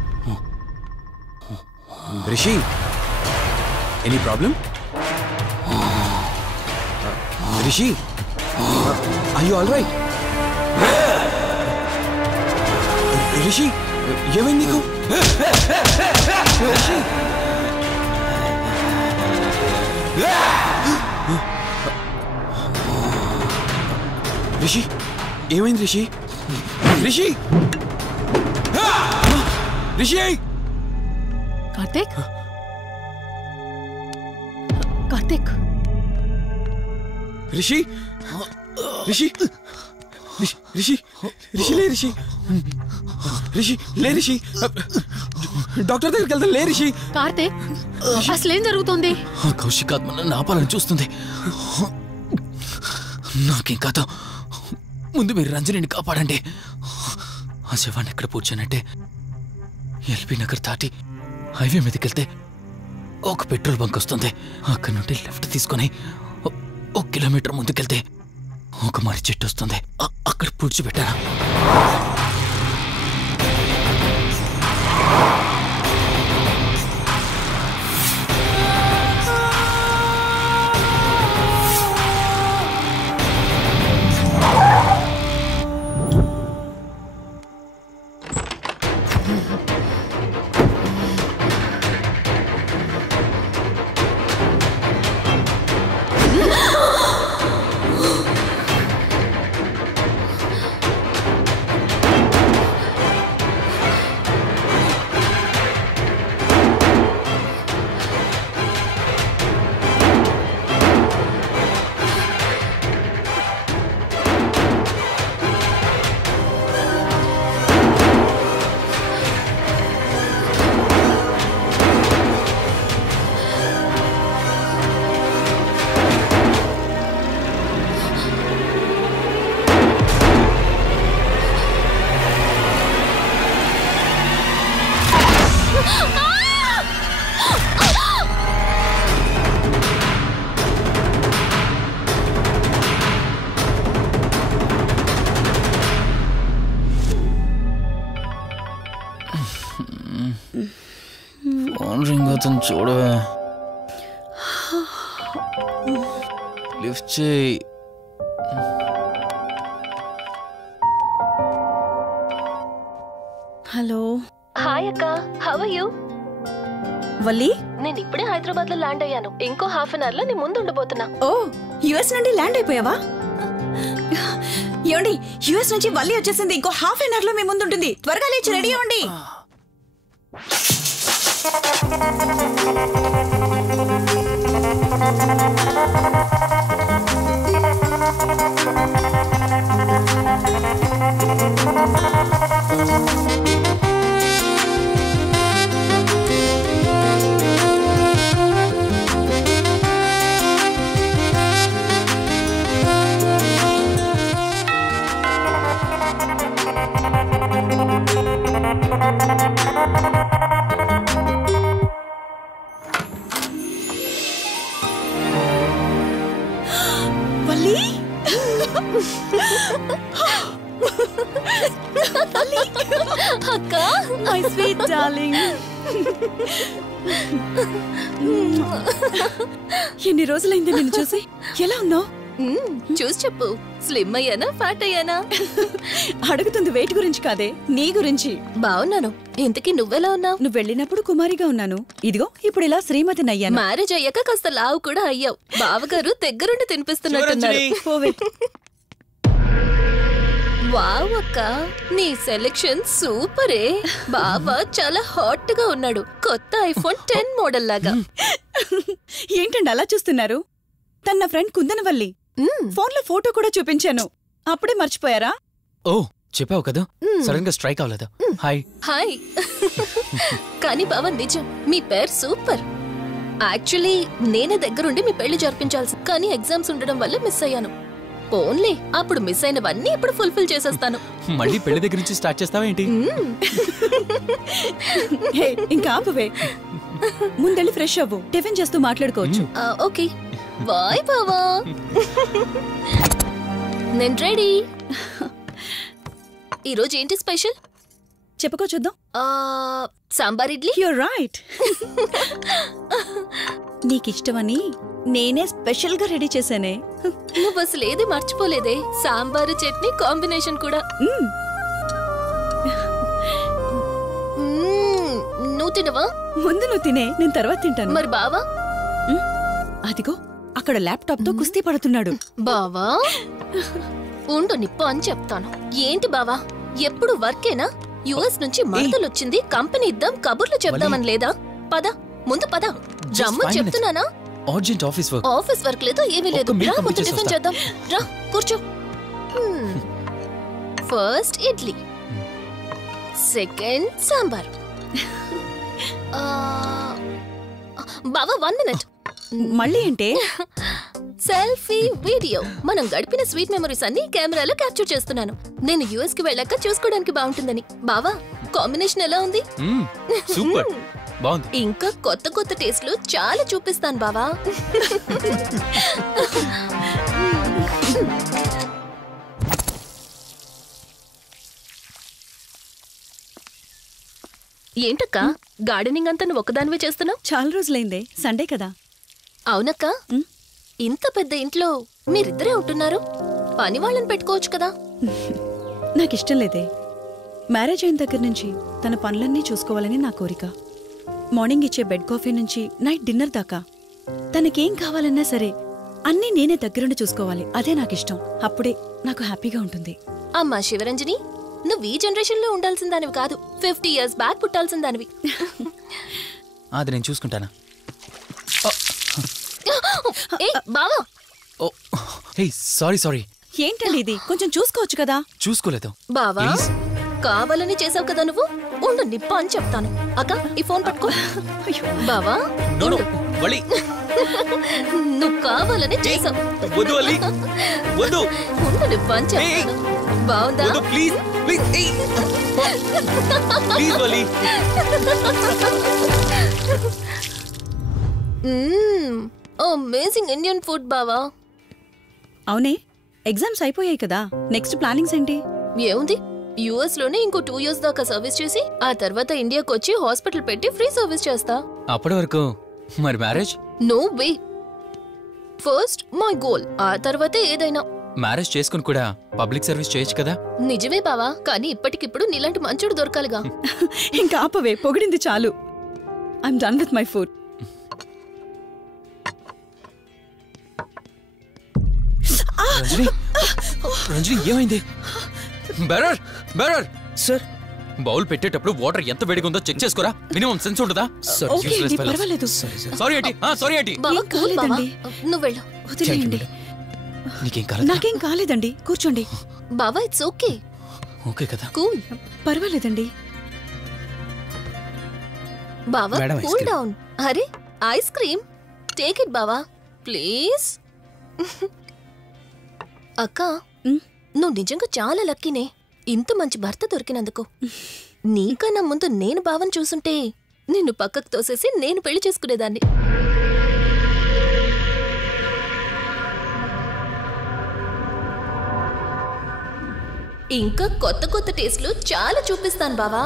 Rishi, any problem? Rishi, are you all right? Rishi, ఏమైంది నీకు? రిషి, రిషి, ఏమైంది రిషి? రిషి, రిషి! కార్తీక్, కార్తిక్ రిషి రిషి రిషి రిషి రిషి లే రిషి రిషి లే రిషి డాక్టర్ దగ్గరికి వెళ్తాం లే రిషి. కార్తిక్ అసలేం జరుగుతుంది? కౌశిక్ ఆత్మ నన్ను ఆపాలని చూస్తుంది. నాకేం కాదు, ముందు మీరు రంజనిని కాపాడండి. ఆ శవాన్ని ఎక్కడ పూడ్చానంటే ఎల్బీ నగర్ దాటి హైవే మీదకి వెళ్తే ఒక పెట్రోల్ బంక్ వస్తుంది. అక్కడ నుండి లెఫ్ట్ తీసుకొని 1 కిలోమీటర్ ముందుకెళ్తే ఒక మర్రి చెట్టు వస్తుంది. అక్కడ పూడ్చిపెట్టాను. ఫోన్ రింగ్ అవుతుంది చూడవే. లిఫ్ట్ చేయి. హలో. హాయ్ అక్క, హౌ ఆర్ యు? వల్లి, నేను ఇప్పుడే హైదరాబాద్ లో ల్యాండ్ అయ్యాను. ఇంకో హాఫ్ అన్ అవర్ లో నీ ముందు ఉండబోతున్నా. ఓ, యుఎస్ నుండి ల్యాండ్ అయిపోయావా? ఏమండి, యుఎస్ నుంచి వల్లి వచ్చేసింది. ఇంకో హాఫ్ అన్ అవర్ లో మీ ముందు ఉంటుంది. త్వరగా లేచి రెడీ అవ్వండి. అక్క, మై స్వీట్ డార్లింగ్. ఎన్ని రోజులైంది నిన్ను చూసి. ఎలా ఉన్నావు? చూసి చెప్పు. స్లిమ్ అయ్యానా, ఫ్యాట్ అయ్యానా? అడుగుతుంది వెయిట్ గురించి కాదే, నీ గురించి. బాగున్నాను. ఇంతకీ నువ్వెలా ఉన్నావు? నువ్వు వెళ్ళినప్పుడు కుమారిగా ఉన్నాను. ఇదిగో ఇప్పుడు ఇలా శ్రీమతిని అయ్యాను. మ్యారేజ్ అయ్యాక కాస్త లావు కూడా అయ్యావు. బావగారు దగ్గరుండి తినిపిస్తున్నట్టున్నారు. వావ్ అక్క, నీ సెలెక్షన్ సూపరే. బావ చాలా హాట్ గా ఉన్నాడు. కొత్త ఐఫోన్ 10 మోడల్ లాగా. ఏంటండి అలా చూస్తున్నారు? తన ఫ్రెండ్ కుందనవల్లి. ఫోన్ లో ఫోటో కూడా చూపించాను. అప్పుడే మర్చిపోయారా? ఓ, చెప్పావు కదా, సడన్ గా స్ట్రైక్ అవ్వలేదు. Hi hi. కానీ బావ నిజం, మీ పేరు సూపర్. యాక్చువల్లీ నేనే దగ్గరుండి మీ పెళ్లి జరిపించాల్సి, కానీ ఎగ్జామ్స్ ఉండడం వల్ల మిస్ అయ్యాను. ఓన్లీ అప్పుడు మిస్ అయినవన్నీ ఇప్పుడు ఫుల్ఫిల్ చేసేస్తాను. మళ్ళీ పెళ్లి దగ్గర నుంచి స్టార్ట్ చేస్తావా ఏంటి? ఇంకా ఆపువే. ముందెళ్ళి ఫ్రెష్ అవ్వు. టిఫిన్ చేస్తూ మాట్లాడుకోవచ్చు. ఓకే బాయ్ బావా. నేను రెడీ. ఈరోజు ఏంటి స్పెషల్ చెప్పుకో చూద్దాం. సాంబార్ ఇడ్లీ. You're right. నీకిష్టమని నేనే స్పెషల్ గా రెడీ చేశానే. నువ్వు అసలు ఏది మర్చిపోలేదే. సాంబారు చట్నీ కాంబినేషన్ కూడా. నువ్వు తినవా? ముందు నువ్వు తినే, నేను తర్వాత తింటాను. మరి బావా? అదిగో అక్కడ ల్యాప్టాప్ తో కుస్తీ పడుతున్నాడు. బావా ఉండు, నిప్పు అని చెప్తాను. ఏంటి బావా, ఎప్పుడు వర్కేనా? యుఎస్ నుంచి మరదలొచ్చింది, కంపెనీ ఇద్దాం, కబుర్లు చెప్దామని లేదా? పద ముందు పద. జమ్ము చెప్తున్నానా? Urgent office work. Office work లేదు, ఏమీ లేదు. ఒక్క meal రా, ముందు పంపించేసి టిఫిన్ వస్తా. చేద్దాం. రా, కూర్చో. First idli, second sambar. బావా 1 మినిట్. మళ్ళీ ఏంటే? Selfie video. మనం గడిపిన స్వీట్ మెమరీస్ అన్ని కెమెరాలో క్యాప్చర్ చేస్తున్నాను. నేను యుఎస్ కి వెళ్ళాక చూసుకోవడానికి బాగుంటుందని. బావా, కాంబినేషన్ ఎలా ఉంది? సూపర్ బాగుంది. ఇంకా కొత్త కొత్త టేస్ట్లు చాలా చూపిస్తాను బావా. ఏంటక్క, గార్డెనింగ్ అంతా నువ్వు ఒక్కదానివే చేస్తున్నావు? చాలా రోజులైందే, సండే కదా. అవునక్క, ఇంత పెద్ద ఇంట్లో మీరిద్దరే ఉంటున్నారు, పని వాళ్ళని పెట్టుకోవచ్చు కదా. నాకిష్టం లేదే. మ్యారేజ్ అయిన దగ్గర నుంచి తన పనులన్నీ చూసుకోవాలని నా కోరిక. మార్నింగ్ ఇచ్చే బెడ్ కాఫీ నుంచి నైట్ డిన్నర్ దాకా తనకేం కావాలన్నా సరే అన్నీ నేనే దగ్గరుండి చూసుకోవాలి. అదే నాకిష్టం. అప్పుడే నాకు హ్యాపీగా ఉంటుంది. అమ్మా శివరంజని, నువ్వు ఈ జనరేషన్ లో ఉండాల్సిన దానివి కాదు, 50 years బ్యాక్ పుట్టాల్సిన దానివి. అది నేను చూసుకుంటానా? బావా, సారీ. ఏంటండి ఇది? కొంచెం చూసుకోవచ్చు కదా. చూసుకోలేదు బావా. కావాలని చేసావు కదా నువ్వు. ఉండు, నిప్ప అని చెప్తాను. అక్క, ఈ ఫోన్ పట్టుకో. బావా, నువ్వు కావాలని చేసావు. ఉండు, నిప్ప అని చెప్తాను. బావుందా? అమేజింగ్ ఇండియన్ ఫుడ్ బావా. అవునే, ఎగ్జామ్స్ అయిపోయాయి కదా. నెక్స్ట్ ప్లానింగ్స్ ఏంటి? ఏముంది, యుఎస్ లోనే ఇంకో 2 years దాకా సర్వీస్ చేసి ఆ తర్వాత ఇండియాకి వచ్చి హాస్పిటల్ పెట్టి ఫ్రీ సర్వీస్ చేస్తా. అప్పటి వరకు మరి marriage? No way. First my goal, ఆ తర్వాతే ఏదైనా. మ్యారేజ్ చేసుకుని కూడా పబ్లిక్ సర్వీస్ చేయొచ్చు కదా. నిజమే బావా, కానీ ఇప్పటికిప్పుడు నీలాంటి మంచోడు దొరకాలిగా. ఇంకా ఆపవే, పొగిడింది చాలు. I'm done with my food. Ranjani ఏమైంది? బెరర్ సార్, బౌల్ పెట్టేటప్పుడు వాటర్ ఎంత వేడిగా ఉందో చెక్ చేసుకోరా. మినిమం సెన్స్ ఉంటుందా? సారీ ఏంటి? నువ్వు వెళ్ళు. వదిలేయండి. నాకేం కాలేదండి, కూర్చోండి. బావా, ఇట్స్ ఓకే. ఓకే కదా? కూల్. పర్వాలేదండి. బావా, కూల్ డౌన్. అరే, ఐస్ క్రీమ్. టేక్ ఇట్ బావా, ప్లీజ్. అక్క, నువ్వు నిజంగా చాలా లక్కీనే, ఇంత మంచి భర్త దొరికినందుకు. నీకన్నా ముందు నేను బావని చూసుంటే నిన్ను పక్కకు తోసేసి నేను పెళ్లి చేసుకునేదాన్ని. ఇంకా కొత్త కొత్త టేస్ట్లు చాలా చూపిస్తాను బావా.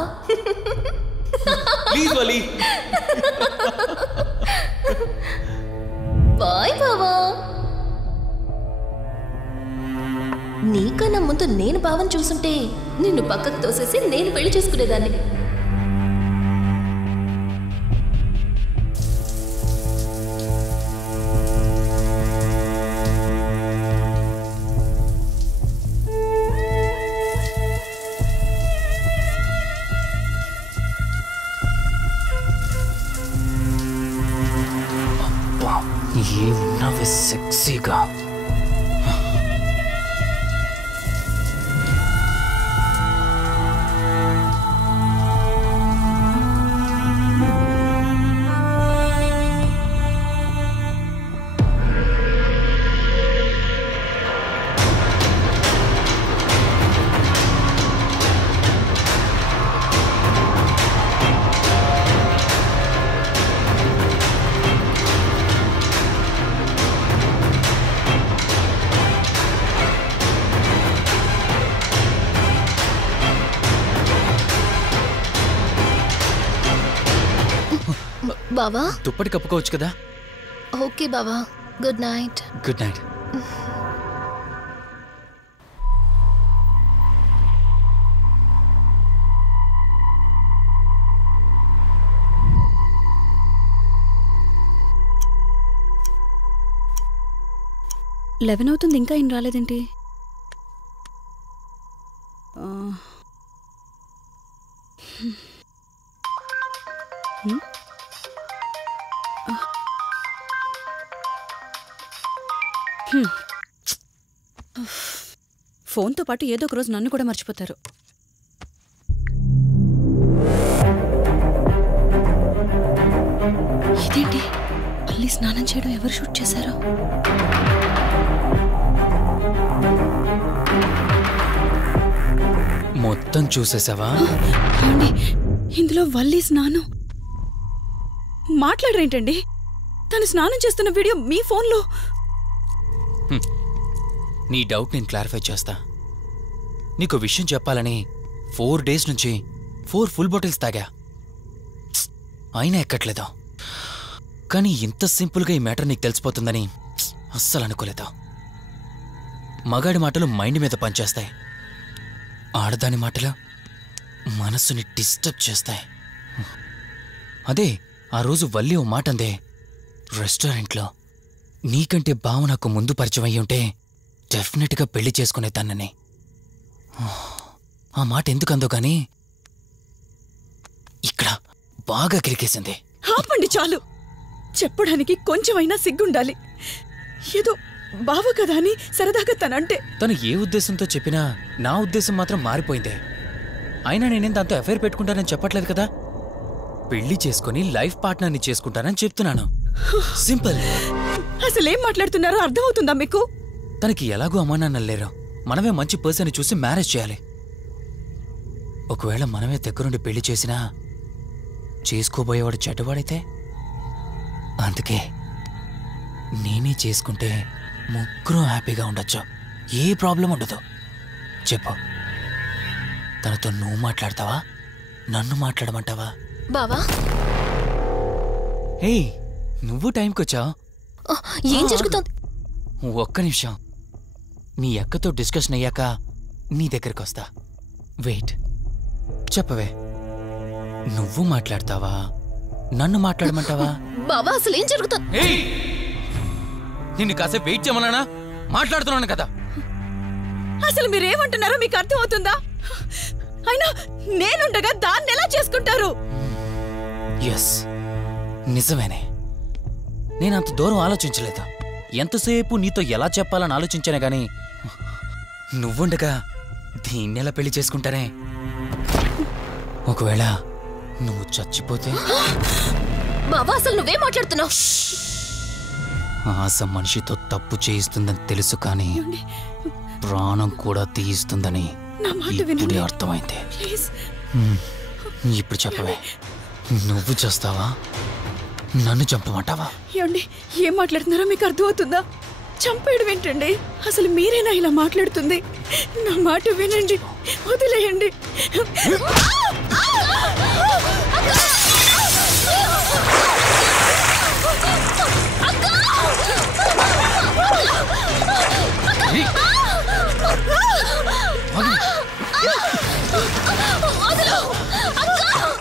బాయ్ బావా. నీకన్నా ముందు నేను బావని చూసుంటే నిన్ను పక్కకు తోసేసి నేను పెళ్లి చేసుకునేదాన్ని. ఏమున్నావే సెక్సీగా. బావా, దుప్పటి కప్పుకోవచ్చు కదా. ఓకే బావా, good night. Good night. Eleven అవుతుంది, ఇంకా ఏం రాలేదేంటి? ఫోన్తో పాటు ఏదో ఒక రోజు నన్ను కూడా మర్చిపోతారు. ఇదేంటి మళ్ళీ స్నానం చేయడం ఎవరు షూట్ చేశారో? మొత్తం చూసేసావా? ఏమండి, ఇందులో వల్లి స్నానం మాట్లాడరేంటండి? తను స్నానం చేస్తున్న వీడియో మీ ఫోన్లో. నీ డౌట్ నేను క్లారిఫై చేస్తా. నీకు విషయం చెప్పాలని 4 days నుంచి 4 full బాటిల్స్ తాగా, అయినా ఎక్కట్లేదు. కానీ ఇంత సింపుల్గా ఈ మ్యాటర్ నీకు తెలిసిపోతుందని అస్సలు అనుకోలేదు. మగాడి మాటలు మైండ్ మీద పనిచేస్తాయి, ఆడదాని మాటలు మనస్సుని డిస్టర్బ్ చేస్తాయి. అదే ఆ రోజు వల్లి ఓ మాట అందే రెస్టారెంట్లో, నీకంటే బావ నాకు ముందు పరిచయం అయ్యి ఉంటే డెఫినెట్గా పెళ్లి చేసుకునేదాన్నని. ఆ మాట ఎందుకందో కానీ ఇక్కడ బాగా కిరికేసింది. ఆపండి చాలు. చెప్పడానికి కొంచెమైనా సిగ్గుండాలి. ఏదో బావ కదా అని సరదాగా తనంటే. తను ఏ ఉద్దేశంతో చెప్పినా నా ఉద్దేశం మాత్రం మారిపోయిందే. అయినా నేనేం దాంతో అఫైర్ పెట్టుకుంటానని చెప్పట్లేదు కదా. పెళ్లి చేసుకుని లైఫ్ పార్ట్నర్ని చేసుకుంటానని చెప్తున్నాను. సింపుల్. అసలేం మాట్లాడుతున్నారో అర్థమవుతుందా మీకు? తనకి ఎలాగో అమ్మా నాన్నలు లేరు, మనమే మంచి పర్సన్ చూసి మ్యారేజ్ చేయాలి. ఒకవేళ మనమే దగ్గరుండి పెళ్లి చేసినా చేసుకోబోయేవాడు చెడ్డవాడైతే, అందుకే నేనే చేసుకుంటే ముగ్గురు హ్యాపీగా ఉండొచ్చు, ఏ ప్రాబ్లం ఉండదు. చెప్పు, తనతో నువ్వు మాట్లాడతావా, నన్ను మాట్లాడమంటావా? బావా, హే నువ్వు టైంకొచ్చావు. ఏం జరుగుతోంది? ఒక్క నిమిషం, మీ అక్కతో డిస్కషన్ అయ్యాక నీ దగ్గరికి వస్తా. వెయిట్, చెప్పవే, నువ్వు మాట్లాడతావా, నన్ను మాట్లాడమంటావా? బావా, అసలు ఏం జరుగుతుంది? నిన్ను కాసేపు వెయిట్ చేయమన్నానా? మాట్లాడుతున్నాను కదా. అసలు మీరేమంటున్నారో మీకు అర్థమవుతుందా? అయినా నేనుండగా దాన్ని ఎలా చేసుకుంటారు? ఎస్, నిజమేనే. నేనంత దూరం ఆలోచించలేదు. ఎంతసేపు నీతో ఎలా చెప్పాలని ఆలోచించానే గాని, నువ్వుండగా దీన్నెలా పెళ్లి చేసుకుంటానే? ఒకవేళ నువ్వు చచ్చిపోతే? బావా, అసలు నువ్వేం మాట్లాడుతున్నావు? ఆశ మనిషితో తప్పు చేయిస్తుందని తెలుసు, కానీ ప్రాణం కూడా తీయిస్తుందని ఇప్పుడే అర్థమైంది. ఇప్పుడు చెప్పవే, నువ్వు చేస్తావా, నన్ను చంపమంటావా? ఏమండి, ఏం మాట్లాడుతున్నారో మీకు అర్థమవుతుందా? చంపేయడం ఏంటండి? అసలు మీరేనా ఇలా మాట్లాడుతుంది? నా మాట వినండి, వదిలేయండి.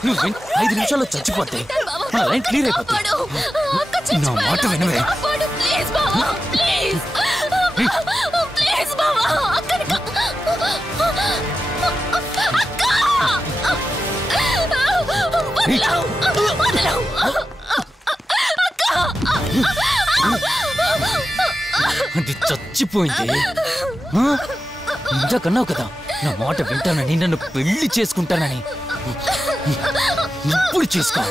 నువ్వు 5 నిమిషాల్లో చచ్చిపోతే నా లైన్ క్లియర్ అయిపోతుంది. నా మాట వినవే. అది చచ్చిపోయింది. ఇంతకన్నావు కదా నా మాట వింటానని, నన్ను పెళ్లి చేసుకుంటానని. ఇప్పుడు చేసుకో.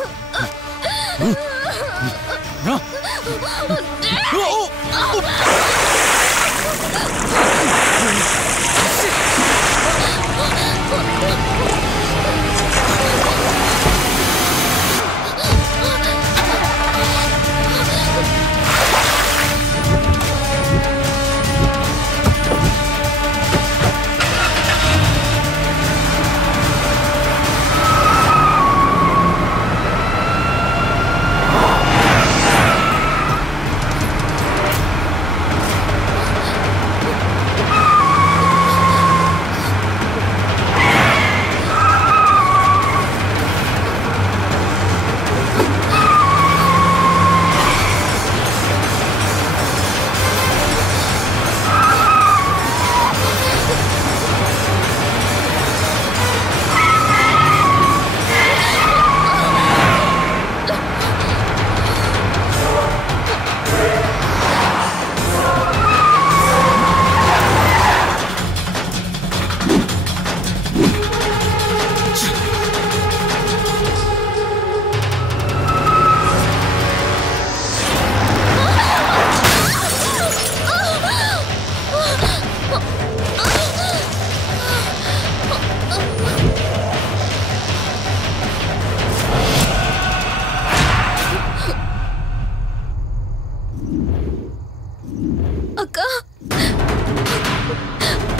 అక్క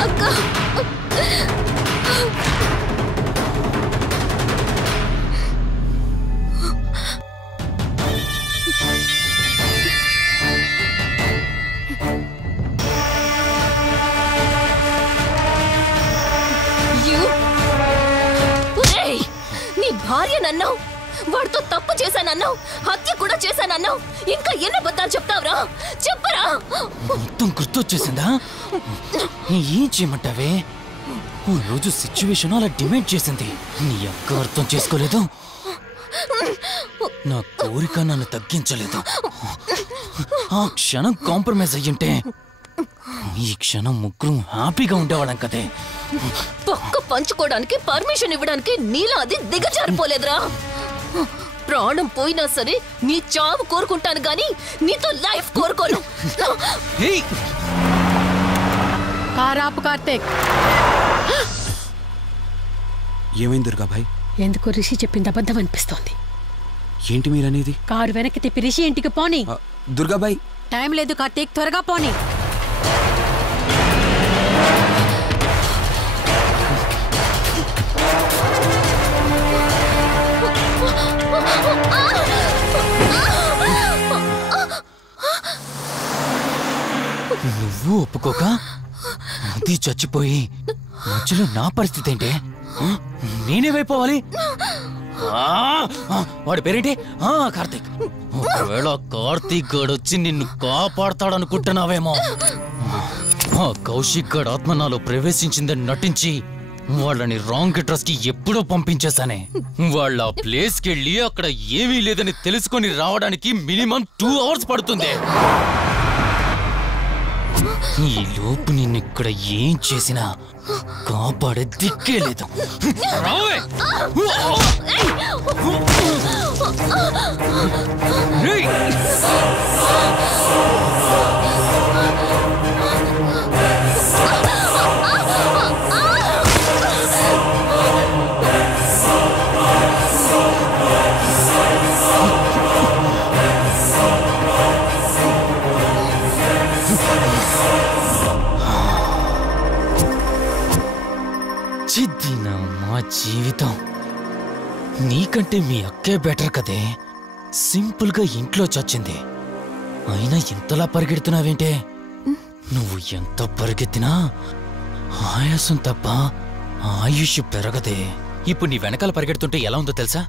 అక్క నీ భార్య నన్నావు, వాడితో తప్పు చేశానన్నావు, హత్య కూడా చేశానన్నావు. ఇంకా ఎన్ని అబద్ధాలు చెప్తావురా? చెప్పరా? మొత్తం గుర్తొచ్చేసిందా? ఏం చేయమంటావే? ఓ రోజు సిచ్యువేషన్ అలా డిమాండ్ చేసింది. నీ అక్క అర్థం చేసుకోలేదు, నా కోరిక నన్ను తగ్గించలేదు. ఆ క్షణం కాంప్రమైజ్ అయ్యింటే ఈ క్షణం ముగ్గురు హ్యాపీగా ఉండేవాళ్ళం కదే. పక్క పంచుకోవడానికి పర్మిషన్ ఇవ్వడానికి నీలా అది దిగజారిపోలేదురా. ప్రాణం పోయినా సరే నీ చావు కోరుకుంటాను గాని నీతో లైఫ్ కోరుకోను. కారాపు కార్తీక్. ఏమైంది దుర్గాభాయ్? ఎందుకు రిషి చెప్పింది అబద్ధం అనిపిస్తోంది. ఏంటి మీరనేది? కారు వెనక్కి తిప్పి రిషి ఇంటికి పోని. దుర్గాబాయ్ టైం లేదు కార్తీక్, త్వరగా పోని. నువ్వు ఒప్పుకోక అది చచ్చిపోయి మధ్యలో నా పరిస్థితి ఏంటి? నేనేమైపోవాలి? వాడి పేరేంటి? కార్తీక్. ఒకవేళ కార్తీక్ గడు వచ్చి నిన్ను కాపాడతాడనుకుంటున్నావేమో. ఆ కౌశిక్ గడ్ ఆత్మ నాలో ప్రవేశించిందని నటించి వాళ్ళని రాంగ్ అడ్రస్ కి ఎప్పుడో పంపించేశానే. వాళ్ళ ప్లేస్ కి వెళ్ళి అక్కడ ఏమీ లేదని తెలుసుకొని రావడానికి మినిమం 2 hours పడుతుంది. ఈ లోపు నిన్నిక్కడ ఏం చేసినా కాపాడే దిక్కే లేదు. మా జీవితం నీకంటే మీ అక్కే బెటర్ కదే. సింపుల్ గా ఇంట్లో చచ్చింది, అయినా ఇంతలా పరిగెడుతున్నావేంటే? నువ్వు ఎంత పరిగెత్తినా ఆయాసం తప్ప ఆయుష్ పెరగదే. ఇప్పుడు నీ వెనకాల పరిగెడుతుంటే ఎలా ఉందో తెలుసా?